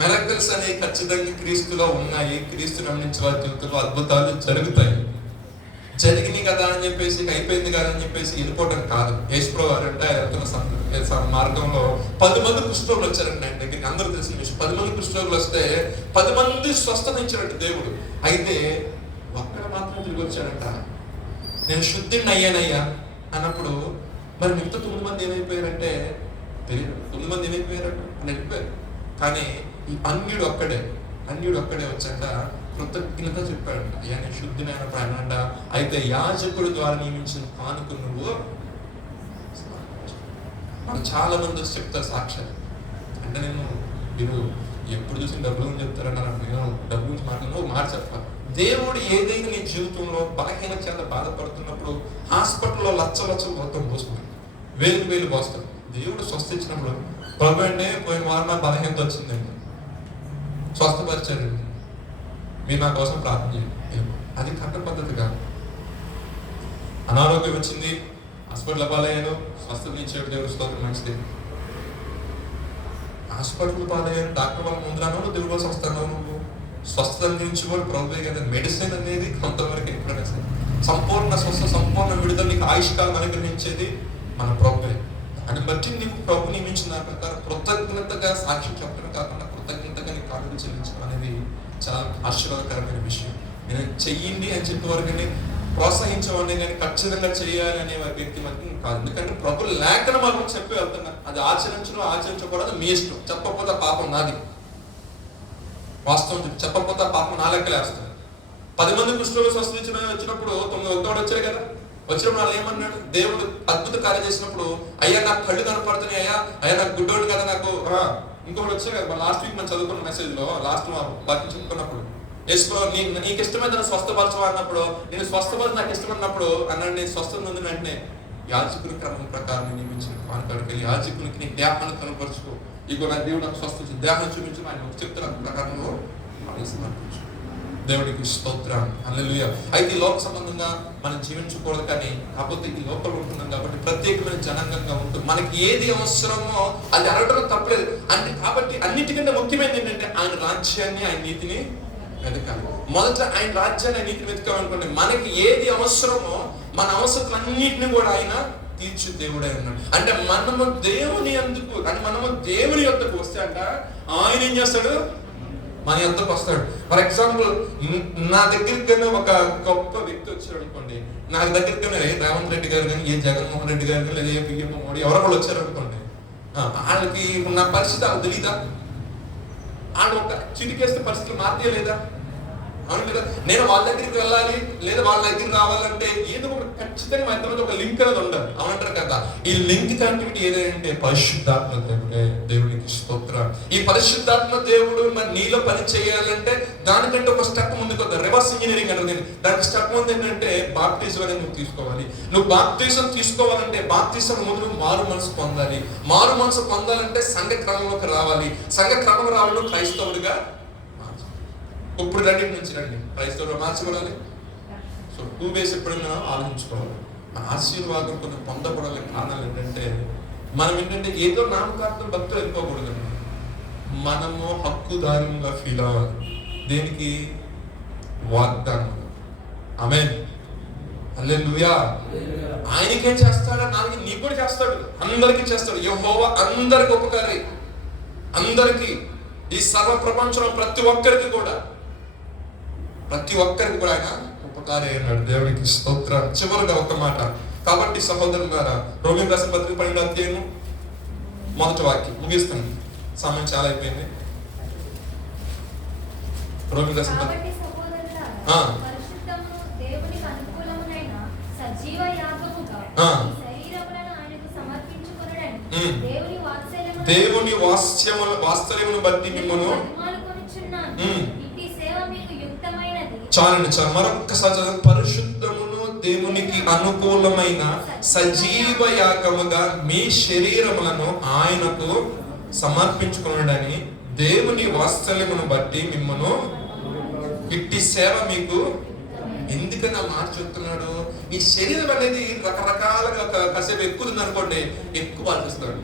మిరకిల్స్ అనేవి ఖచ్చితంగా క్రీస్తులో ఉన్నాయి. క్రీస్తు నమ్మించే వారి జీవితంలో అద్భుతాలు జరుగుతాయి. జరిగినాయి కదా అని చెప్పేసి, అయిపోయింది కదా అని చెప్పేసి వెళ్ళిపోవడం కాదు. యేసుప్రభువు అంటే వెళ్తున్న మార్గంలో 10 మంది కుష్ఠరోగులు వచ్చారండి ఆయన దగ్గరికి. అందరూ తెలిసిన విషయం. 10 మంది కుష్ఠరోగులు వస్తే 10 మంది స్వస్థత ఇచ్చారంట దేవుడు. అయితే ఒక్కడ మాత్రం తిరిగి వచ్చాడంట, నేను శుద్ధిని అయ్యానయ్యా అన్నప్పుడు. మరి మిగతా 9 మంది ఏమైపోయారంటే తెలియదు. 9 మంది ఏమైపోయారంట అని వెళ్ళిపోయారు. కానీ ఈ అన్యుడు ఒక్కడే వచ్చాక కృతజ్ఞత చెప్పాడంట, అయ్యా నేను శుద్ధినైన ప్రాణంట. అయితే యాజకుడు ద్వారా నియమించిన కానుక నువ్వు. మనం చాలా మంది చెప్తారు సాక్ష్యాలు. అంటే మీరు ఎప్పుడు చూసిన డబ్బుల గురించి చెప్తారన్నారు. నేను డబ్బు గురించి మాట్లాడిన మాట చెప్పాలి. దేవుడు ఏదైనా నీ జీవితంలో బలహీన చేత బాధపడుతున్నప్పుడు హాస్పిటల్లో లచ్చలు మొత్తం పోస్తుంది, వేలు పోస్తాడు. దేవుడు స్వస్థ ఇచ్చినప్పుడు ప్రభు అంటే పోయిన వారం నాకు బలహీనత వచ్చిందండి, స్వస్థపరిచాడండి, మీరు నా కోసం ప్రార్థన చేయండి. అది కరెక్ట్ పద్ధతి కాదు. అనారోగ్యం వచ్చింది, హాస్పిటల్ పాలయ్యాను, స్వస్థత ఇచ్చాడు దేవుడు స్తోత్రం, మంచిది. హాస్పిటల్ పాలయ్యాను, డాక్టర్ వాళ్ళ ముందురాను దేవుడు కోసం వస్తాను. నువ్వు స్వస్థత అందించుకోవాలి ప్రభువే కదా. మెడిసిన్ అనేది కొంతవరకు ఎప్పుడైనా సంపూర్ణ స్వస్థ, సంపూర్ణ విడుదల నీకు ఆయుష్కాలం అనుగ్రహించేది మన ప్రభువే. అని బట్టి నీవు ప్రభు నియమించిన దాని ప్రకారం కృతజ్ఞతగా సాక్ష్యం చెప్పడం కాకుండా కృతజ్ఞతగా నీ కానుక చెల్లించడం అనేది చాలా ఆశీర్వాదకరమైన విషయం. నేను చెయ్యండి అని చెప్పేవారు కానీ ప్రోత్సహించమని కానీ ఖచ్చితంగా చేయాలి అనే వ్యక్తి మనకి కాదు. ఎందుకంటే ప్రభు లేఖన మనం చెప్పి వెళ్తున్నారు. అది ఆచరించడం ఆచరించకూడదు మీ ఇష్టం. చెప్పకపోతే పాపం నాది. వాస్తవం చెప్పకపోతే పాపం నా లెక్కలేస్తుంది. 10 మంది కుష్ఠరోగులు వచ్చినప్పుడు 9 ఒక్కడు వచ్చారు కదా. వచ్చినప్పుడు వాళ్ళు ఏమన్నాడు, దేవుడు అద్భుత కార్యం చేసినప్పుడు అయ్యా నాకు కళ్ళు కనపడుతున్నాయి, అయ్యా నాకు గుడ్డోడు కదా నాకు. ఇంకొకటి వచ్చారు కదా లాస్ట్ వీక్ మనం చదువుకున్న మెసేజ్ లో లాస్ట్ వాక్యం చెప్పుకున్నప్పుడు యేసు నీకు ఇష్టమైన స్వస్థపరచవా అన్నప్పుడు, నేను స్వస్థపరచ నాకు ఇష్టమన్నప్పుడు అన్నాడు, నేను స్వస్థత ఉంది వెంటనే యాజకుని క్రమం ప్రకారం నియమించిన కానుకడికి వెళ్ళి యాజకునికి నీ దేహాన్ని కనపరుచుకో, ఇగో నా దేవుడు నాకు స్వస్థ దేహాన్ని చూపించు ఆయన చెప్తున్న ప్రకారంలో సమర్పించు. దేవుడికి స్తోత్రం, హల్లెలూయా. అయితే ఈ లోక సంబంధంగా మనం జీవించకూడదు, కానీ కాకపోతే ఈ లోపల ఉంటున్నాం కాబట్టి ప్రత్యేకమైన జనాంగంగా ఉంటుంది. మనకి ఏది అవసరమో అది అడగడం తప్పలేదు అంటే. కాబట్టి అన్నిటికంటే ముఖ్యమైనది ఏంటంటే ఆయన రాజ్యాన్ని ఆయన నీతిని వెతకాలి. మొదట ఆయన రాజ్యాన్ని నీతిని వెతకాలనుకోండి, మనకి ఏది అవసరమో మన అవసరాలన్నింటినీ కూడా ఆయన తీర్చు దేవుడే ఉన్నాడు. అంటే మనము దేవుని ఎందుకు అని మనము దేవుని యొద్దకు వస్తే అంట ఆయన ఏం చేస్తాడు, మన యొద్దకు వస్తాడు. ఫర్ ఎగ్జాంపుల్ నా దగ్గరికి ఒక గొప్ప వ్యక్తి వచ్చాడు అనుకోండి, నా దగ్గరికి రేవంత్ రెడ్డి గారు కానీ, ఏ జగన్మోహన్ రెడ్డి గారు కానీ, లేదా ఏ పిఎం మోడీ ఎవరో వాళ్ళు వచ్చారు అనుకోండి, వాళ్ళకి నా పరిస్థితి వాళ్ళకి తెలీదా? వాళ్ళు ఒక చిటికేస్తే పరిస్థితులు మార్తే లేదా? అవును కదా. నేను వాళ్ళ దగ్గరికి వెళ్ళాలి లేదా వాళ్ళ దగ్గరికి రావాలంటే ఏదో ఒక ఖచ్చితంగా మా ఇద్దరితో ఒక లింక్ అనేది ఉండాలి. అవునంటారు కదా. ఈ లింక్ కనెక్టివిటీ ఏదంటే పరిశుద్ధాత్మ దేవుడే. దేవునికి స్తోత్రం. ఈ పరిశుద్ధాత్మ దేవుడు మరి నీలో పని చేయాలంటే దానికంటే ఒక స్టెప్ ముందుకు వద్దాం. రివర్స్ ఇంజనీరింగ్ అనేది దానికి స్టెప్ ముందు ఏంటంటే బాప్టిజం అనేది నువ్వు తీసుకోవాలి. నువ్వు బాప్టిజం తీసుకోవాలంటే బాప్టిజం ముందు మారు మనసు పొందాలి. మారు మనసు పొందాలంటే సంఘ క్రమంలోకి రావాలి. సంఘ క్రమం రావడం క్రైస్తవుడిగా ఇప్పుడు రెండింటి నుంచి రండి క్రైస్తవులు మార్చబడాలి. సో 2 ways ఎప్పుడైనా ఆలోచించుకోవాలి. ఆశీర్వాదం కొన్ని పొందకూడని కారణాలు ఏంటంటే మనం ఏంటంటే ఏదో నామకార్థం భక్తులు వెళ్ళిపోకూడదు. మనము హక్కుదారులుగా ఫీల్ అవ్వాలి. దేనికి? వాగ్దానం. ఆమేన్, హల్లెలూయా. ఆయనకేం చేస్తాడో నాకు నీకు కూడా చేస్తాడు, అందరికీ చేస్తాడు. యెహోవా అందరికి ఉపకారి, అందరికీ, ఈ సర్వ ప్రపంచంలో ప్రతి ఒక్కరికి కూడా ఆయన ఉపకారి అన్నాడు. దేవుడికి స్తోత్రం. చివరిగా ఒక మాట. కాబట్టి సహోదరులారా, రోమీయులకు రాసిన పత్రిక 12వ అధ్యాయం 1వ వాక్యం ముగిస్తాను, సమయం చాలా అయిపోయింది. రోమీయులకు రాసిన పత్రిక దేవుని వాత్సల్యమును బట్టి మిమ్మల్ని చాలండి. మరొక్కసారి పరిశుద్ధమును దేవునికి అనుకూలమైన సజీవ యాగముగా మీ శరీరములను ఆయనకు సమర్పించుకున్నాడని దేవుని వాత్సల్యమును బట్టి మిమ్మల్ని ఇట్టి సేవ మీకు ఎందుకన్నా మార్చుతున్నాడు. ఈ శరీరం అనేది రకరకాలుగా కాసేపు ఎక్కువ అనుకోండి, ఎక్కువ ఆలోచిస్తున్నాడు.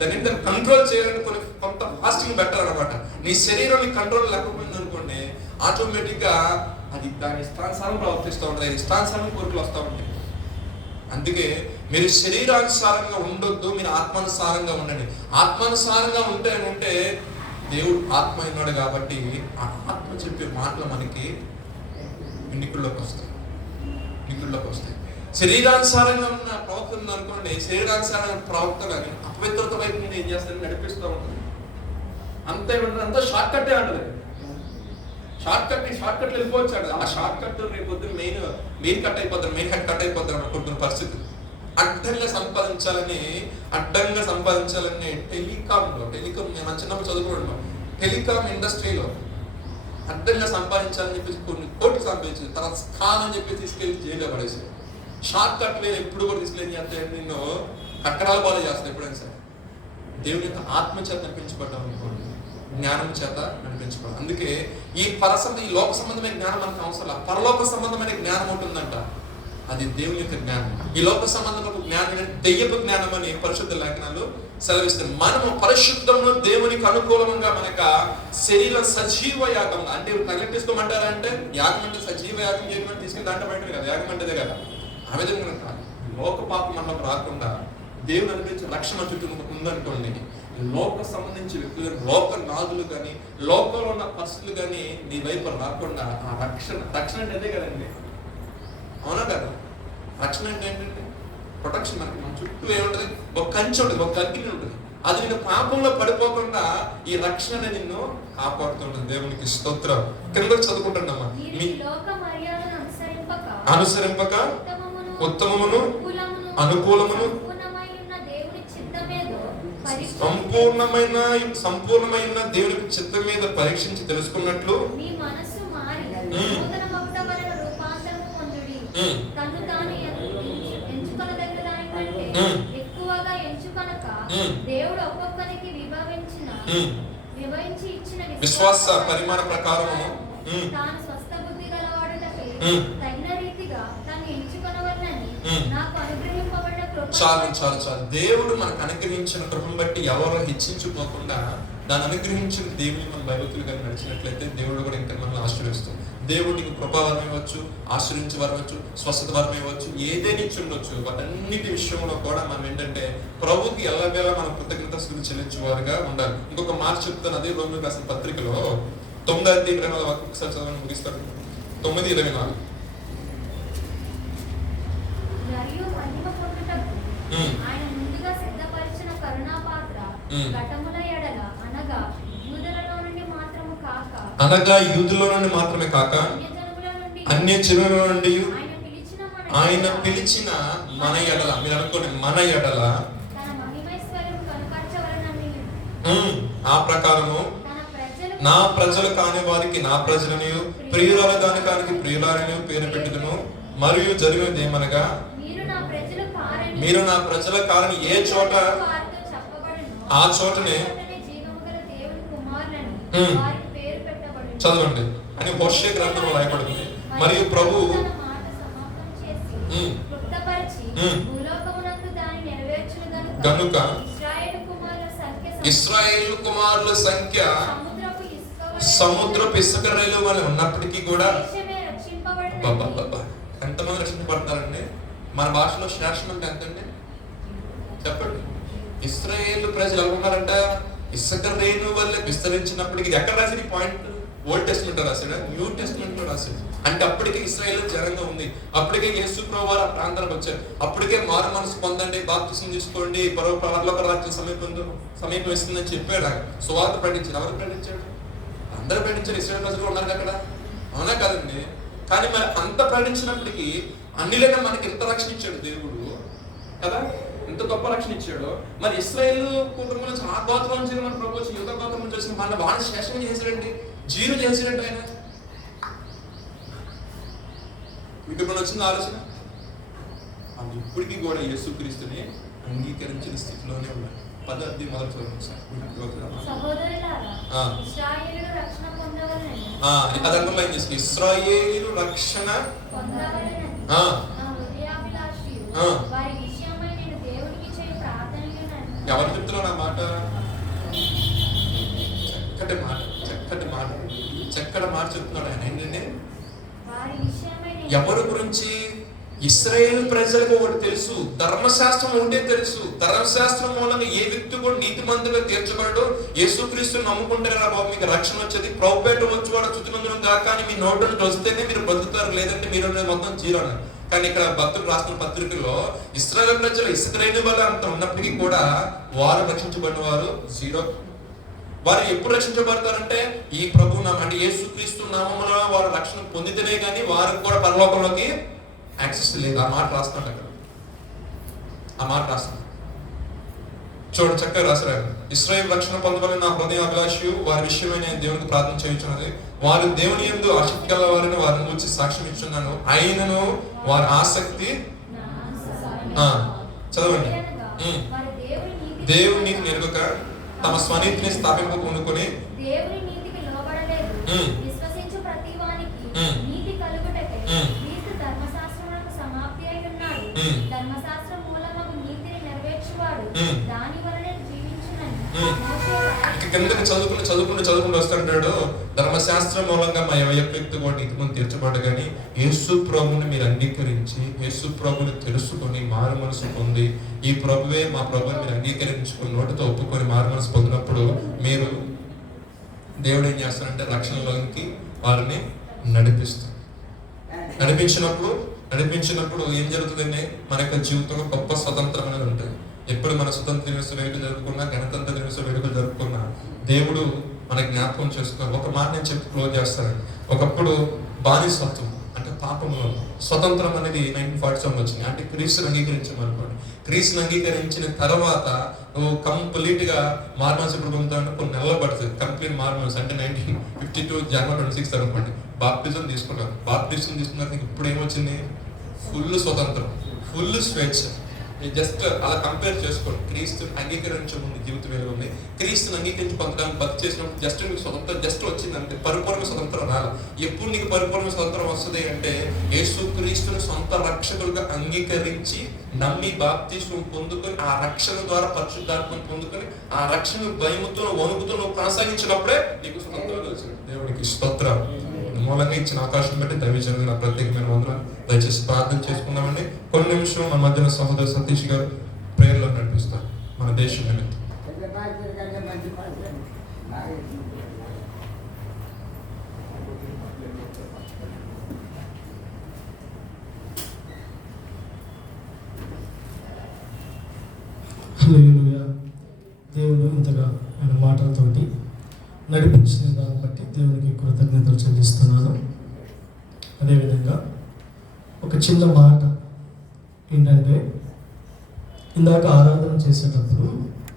దాన్ని కంట్రోల్ చేయాలని కొంత ఫాస్టింగ్ బెటర్ అనమాట. నీ శరీరం నీ కంట్రోల్ లేకపోయింది అనుకోండి, ఆటోమేటిక్గా అది దాని ఇష్టానుసారం ప్రవర్తిస్తూ ఉంటుంది, ఇష్టానుసారం కోరికలు వస్తూ ఉంటాయి. అందుకే మీరు శరీరానుసారంగా ఉండొద్దు, మీరు ఆత్మానుసారంగా ఉండండి. ఆత్మానుసారంగా ఉంటే దేవుడు ఆత్మ అయినాడు కాబట్టి ఆ ఆత్మ చెప్పే మాటలు మనకి ఎన్నికల్లోకి వస్తాయి. శరీరానుసారంగా ఉన్న ప్రవర్తన అనుకోండి, శరీరానుసారంగా ప్రవర్తన అపవిత్రత వైపు ఏం చేస్తారని నడిపిస్తూ ఉంటుంది. అంతా షార్ట్ కట్టే అంటది. షార్ట్ కట్ వెళ్ళిపోవచ్చు అంట. ఆ షార్ట్ కట్ రేపు మెయిన్ కట్ అయిపోతారు, మెయిన్ హెడ్ కట్ అయిపోతారు అనుకుంటున్న పరిస్థితి. అడ్డంగా సంపాదించాలని టెలికాం మనం చిన్నప్పుడు చదువుకుంటున్నాం. టెలికాం ఇండస్ట్రీలో అడ్డంగా సంపాదించాలని చెప్పేసి కొన్ని కోట్లు సంపాదించింది. తర్వాత స్కాన్ అని చెప్పి తీసుకెళ్ళి జైల్లో పడేసి షార్ట్ కట్ నేను ఎప్పుడు కూడా తీసుకెళ్ళి అంటే నిన్ను కట్టడాల బాగా చేస్తాను. ఎప్పుడైనా సరే దేవుని యొక్క ఆత్మ చేత నడిపించబడ్డాం అనుకోండి, జ్ఞానం చేత నడిపించబడ్డాం. అందుకే ఈ లోక సంబంధమైన జ్ఞానం మనకు అవసరం. పరలోక సంబంధమైన జ్ఞానం ఉంటుందంట, అది దేవుని యొక్క జ్ఞానం. ఈ లోక సంబంధమైన జ్ఞానం దెయ్యపు జ్ఞానం అని పరిశుద్ధ లేఖనాలు సెలవిస్తారు. మనము పరిశుద్ధంలో దేవునికి అనుకూలంగా మనక శరీరం సజీవ యాగం అంటే తగిలించుకోమంటారంటే యాగం అంటే సజీవ యాగం చేయమని తీసుకుని దాంట్లో పెట్టారు కదా, యాగం అంటేదే కదా. ఆ విధంగా కాదు, లోక పాపం మనకు రాకుండా దేవుని అనుగ్రహించిన రక్షణ చుట్టూ ఉందనుకోండి, లోక సంబంధించి వ్యక్తులు కానీ, లోక నాదులు కానీ, లోకంలో ఉన్న పరిస్థితులు కానీ నీ వైపు రాకుండా ఆ రక్షణ అంటే అదే కదండి, అవునా కదా? రక్షణ అంటే ఏంటంటే ప్రొటెక్షన్. మనకి మన చుట్టూ ఏముంటుంది, ఒక కంచె ఉంటుంది, ఒక అగ్ని ఉంటుంది. అది నిన్ను పాపంలో పడిపోకుండా ఈ రక్షణ నిన్ను కాపాడుతుంటుంది. దేవునికి స్తోత్రం. కింద చదువుకుంటున్నామా, అనుసరింపక ఉత్తమమును అనుకూలమును సంపూర్ణమైన దేవునికి చిత్తం మీద పరీక్షించి తెలుసుకున్నట్లు విశ్వాస పరిమాణ ప్రకారము చాలు చాలు చాలు. దేవుడు మనకు అనుగ్రహించిన కృపను బట్టి ఎవరు హెచ్చించుకోకుండా దాన్ని అనుగ్రహించిన దేవుని మన భయభక్తులుగా నడిచినట్లయితే దేవుడు కూడా ఇంకా మనల్ని ఆశ్రయిస్తాం. దేవుడు నీకు కృపావరం ఇవ్వచ్చు, ఆశ్రయించే వరం ఇవ్వచ్చు, స్వస్థత వరం ఇవ్వచ్చు, ఏదైనా ఇచ్చి ఉండొచ్చు. వాటన్నిటి విషయంలో కూడా మనం ఏంటంటే ప్రభుకి ఎల్లవేళ మన కృతజ్ఞతాస్తుతులు చెల్లించేవారుగా ఉండాలి. ఇంకొక మాట చెప్తాను, అదే రోమిలకు రాసిన పత్రికలో 9:24 ఒకసారి చదవని ముగిస్తాను. 9:24 ఆయన ముందుగా సిద్ధపరిచిన కరుణా పాత్ర ఘటముల ఎడల అనగా యూదులో నుండి మాత్రమే కాక అన్య జనుల నుండి ఆయన పిలిచిన మన ఎడల, మీరు అనుకోండి, మన ఎడల ఆ ప్రకారము నా ప్రజలు కాని వారికి నా ప్రజలని, ప్రియురాల దానికానికి ప్రియురాలని పేరు పెట్టుదును. మరియు జరిగినది ఏమనగా, మీరు నా ప్రజల కారని ఏ చోట ఆ చోటనే చదవండి అని హోషే గ్రంథంలో రాయబడింది. మరియు ప్రభు గనుక ఇశ్రాయేలు కుమారుల సంఖ్య సముద్రపు ఇసుక రైలు వలె ఉన్నప్పటికీ కూడా ఎంతమంది రక్షించబడతారండి? మన భాషలో శాసనం అంటే ఎంతండి చెప్పండి. ఇశ్రాయేలు ప్రజలు ఎలా ఉన్నారంట? ఇసుక రేణు వల్ల విస్తరించినప్పటికీ. ఎక్కడ రాసిన పాయింట్? ఓల్డ్ టెస్ట్మెంట్ రాశాడు, న్యూ టెస్ట్మెంట్ లో రాశాడు. అంటే అప్పటికే ఇశ్రాయేల్ జనంగా ఉంది, అప్పటికే యేసు ప్రభువు వారు ఆ ప్రాంతానికి వచ్చారు, అప్పటికే మారు మనసు పొందండి, బాప్తిసం తీసుకోండి, పరలోక రాజ్యం సమీపం ఇస్తుందని చెప్పాడు. సువార్త ప్రకటించాడు. ఎవరు ప్రకటించాడు? అందరూ ప్రకటించారు. ఇశ్రాయేల్ ప్రజలు ఉన్నారు అక్కడ, అవునా కదండి? కానీ మరి అంత ప్రకటించినప్పటికీ అన్నిలేగా మనకి ఎంత రక్షణ ఇచ్చాడు దేవుడు కదా, ఎంత గొప్ప రక్షణ ఇచ్చాడు. మరి ఇశ్రాయేల్ కుటుంబం నుంచి ఆ గోత్రం నుంచి మన ప్రభు వచ్చి యుద్ధ గోత్రం నుంచి వచ్చిన మన వాడిని శేషం చేసాడండి, జీరో చేసాడండి ఆయన. మీకు ఇప్పుడు వచ్చింది ఆలోచన? అది ఇప్పటికీ కూడా యేసుక్రీస్తుని అంగీకరించిన స్థితిలోనే ఉన్నాయి. 10వ అధ్యాయం మొదటి అదర్థంలో ఏం చేస్తుంది? ఇశ్రాయేలు రక్షణ ఎవరు చెప్తున్నారు ఆ మాట? చక్కటి మాట చెప్తున్నాడు ఆయన. ఏంటంటే ఎవరి గురించి? ఇశ్రాయేలు ప్రజలకు ఒకటి తెలుసు, ధర్మశాస్త్రం ఉంటే తెలుసు. ధర్మశాస్త్రం మూలంగా ఏ వ్యక్తి కూడా నీతిమంతుగా తీర్చబడడు. యేసుక్రీస్తుని నమ్ముకుంటే బాబు మీకు రక్షణ వచ్చేది. ప్రభుపేట వచ్చి వాడు చుట్టుమందులం కాక అని మీ నోటి నుండి వస్తేనే మీరు బతుకుతారు, లేదంటే మీరు మొత్తం జీరో అన్నారు. కానీ ఇక్కడ భక్తులు రాసిన పత్రికల్లో ఇశ్రాయేలు ప్రజలు ఇసుక రేణు వల్ల అంత ఉన్నప్పటికీ కూడా వారు రక్షించబడిన వారు జీరో. వారు ఎప్పుడు రక్షించబడతారంటే ఈ ప్రభు నామం, అంటే యేసుక్రీస్తు నామములో వారు రక్షణ పొందితేనే కానీ వారికి కూడా పరలోకంలోకి యాక్సెస్ లేదు. ఆ మాట రాస్తాడు అక్కడ, ఆ మాట రాస్తాడు. చూడండి చక్కగా రాశారు. ఇశ్రాయేలు రక్షణ పొందబడిన నా హృదయ అభిలాషయు వారి విషయమై నేను దేవునికి ప్రార్థన చేయుచున్నది. వారు దేవుని యందు ఆసక్తి గల వారిని వారిని గురించి సాక్ష్యం ఇచ్చున్నాను. అయినను వారి ఆసక్తి చదవండి. దేవుని నీతిని ఎరుగక తమ స్వనీతిని స్థాపింపకొనుకొని కిందకి చదువుకుంటూ వస్తుంటాడు. ధర్మశాస్త్రం మూలంగా మా వ్యక్తి కూడా నీతిమంతుడు తీర్చబడ్డ కానీ యేసు ప్రభుని మీరు అంగీకరించి యేసు ప్రభుని తెలుసుకొని మారు మనసు పొంది ఈ ప్రభువే మా ప్రభుని మీరు అంగీకరించుకొని నోటితో ఒప్పుకొని మారు మనసు పొందినప్పుడు మీరు దేవుడు ఏం చేస్తారంటే రక్షణలోకి వారిని నడిపిస్తారు. నడిపించినప్పుడు ఏం జరుగుతుందంటే మన యొక్క జీవితంలో గొప్ప స్వతంత్రం అనేది ఉంటుంది. ఎప్పుడు మన స్వతంత్ర దినోత్సవ వేడుకలు జరుపుకున్నా, గణతంత్ర దినోత్సవ వేడుకలు జరుపుకున్నా దేవుడు మన జ్ఞాపకం చేసుకున్నారు. ఒక మాట నేను చెప్పి క్లోజ్ చేస్తానండి. ఒకప్పుడు బానిసత్వం అంటే పాపంలో స్వతంత్రం అనేది 1947 వచ్చింది. అంటే క్రీస్తుని అంగీకరించమనుకోండి. క్రీస్తుని అంగీకరించిన తర్వాత నువ్వు కంప్లీట్ గా మార్మల్స్ ఇప్పుడు పొందుతావు. కొన్ని నెలలు పడుతుంది కంప్లీట్ మార్మల్స్. అంటే 1952 జనవరి 26 అనుకోండి బాప్టిజం తీసుకున్నారు. బాప్టిజం తీసుకున్నారు. ఇప్పుడు ఏమొచ్చింది? ఫుల్ స్వతంత్రం, ఫుల్ స్వేచ్ఛ. జస్ట్ అలా కంపేర్ చేసుకోండి. క్రీస్తుని అంగీకరించే ముందు జీవితం ఎలా ఉంది, క్రీస్తుని అంగీకరించి పొందడానికి భక్తి చేసినప్పుడు జస్ట్ నీకు స్వతంత్రం జస్ట్ వచ్చిందంటే పరిపూర్ణ స్వతంత్రం రాలి. ఎప్పుడు నీకు పరిపూర్ణ స్వతంత్రం వస్తుంది అంటే యేసు క్రీస్తుని సొంత రక్షకులుగా అంగీకరించి నమ్మి బాప్తిస్మం పొందుకొని ఆ రక్షణ ద్వారా పరిశుద్ధాత్మను పొందుకొని ఆ రక్షణ భయముతో వణుకుతో నువ్వు కొనసాగించినప్పుడే నీకు స్వతంత్రం వచ్చింది. దేవునికి స్తోత్రం. మూలంగా ఇచ్చిన అవకాశం బట్టి దైవజనులు నా ప్రత్యేకమైన వందనాలు. దయచేసి ప్రార్థన చేసుకుందామండి. కొన్ని నిమిషం మన మధ్యన సహోదరు సతీష్ గారు ప్రేయర్లో నడిపిస్తారు మన దేశం నిమిత్తం. హల్లెలూయా. దేవుడు ఇంతగా ఆయన మాటలతోటి నడిపించిన దాన్ని బట్టి దేవునికి కృతజ్ఞతలు చెల్లిస్తున్నాను. అదేవిధంగా ఒక చిన్న మాట ఏంటంటే, ఇందాక ఆరాధన చేసేటప్పుడు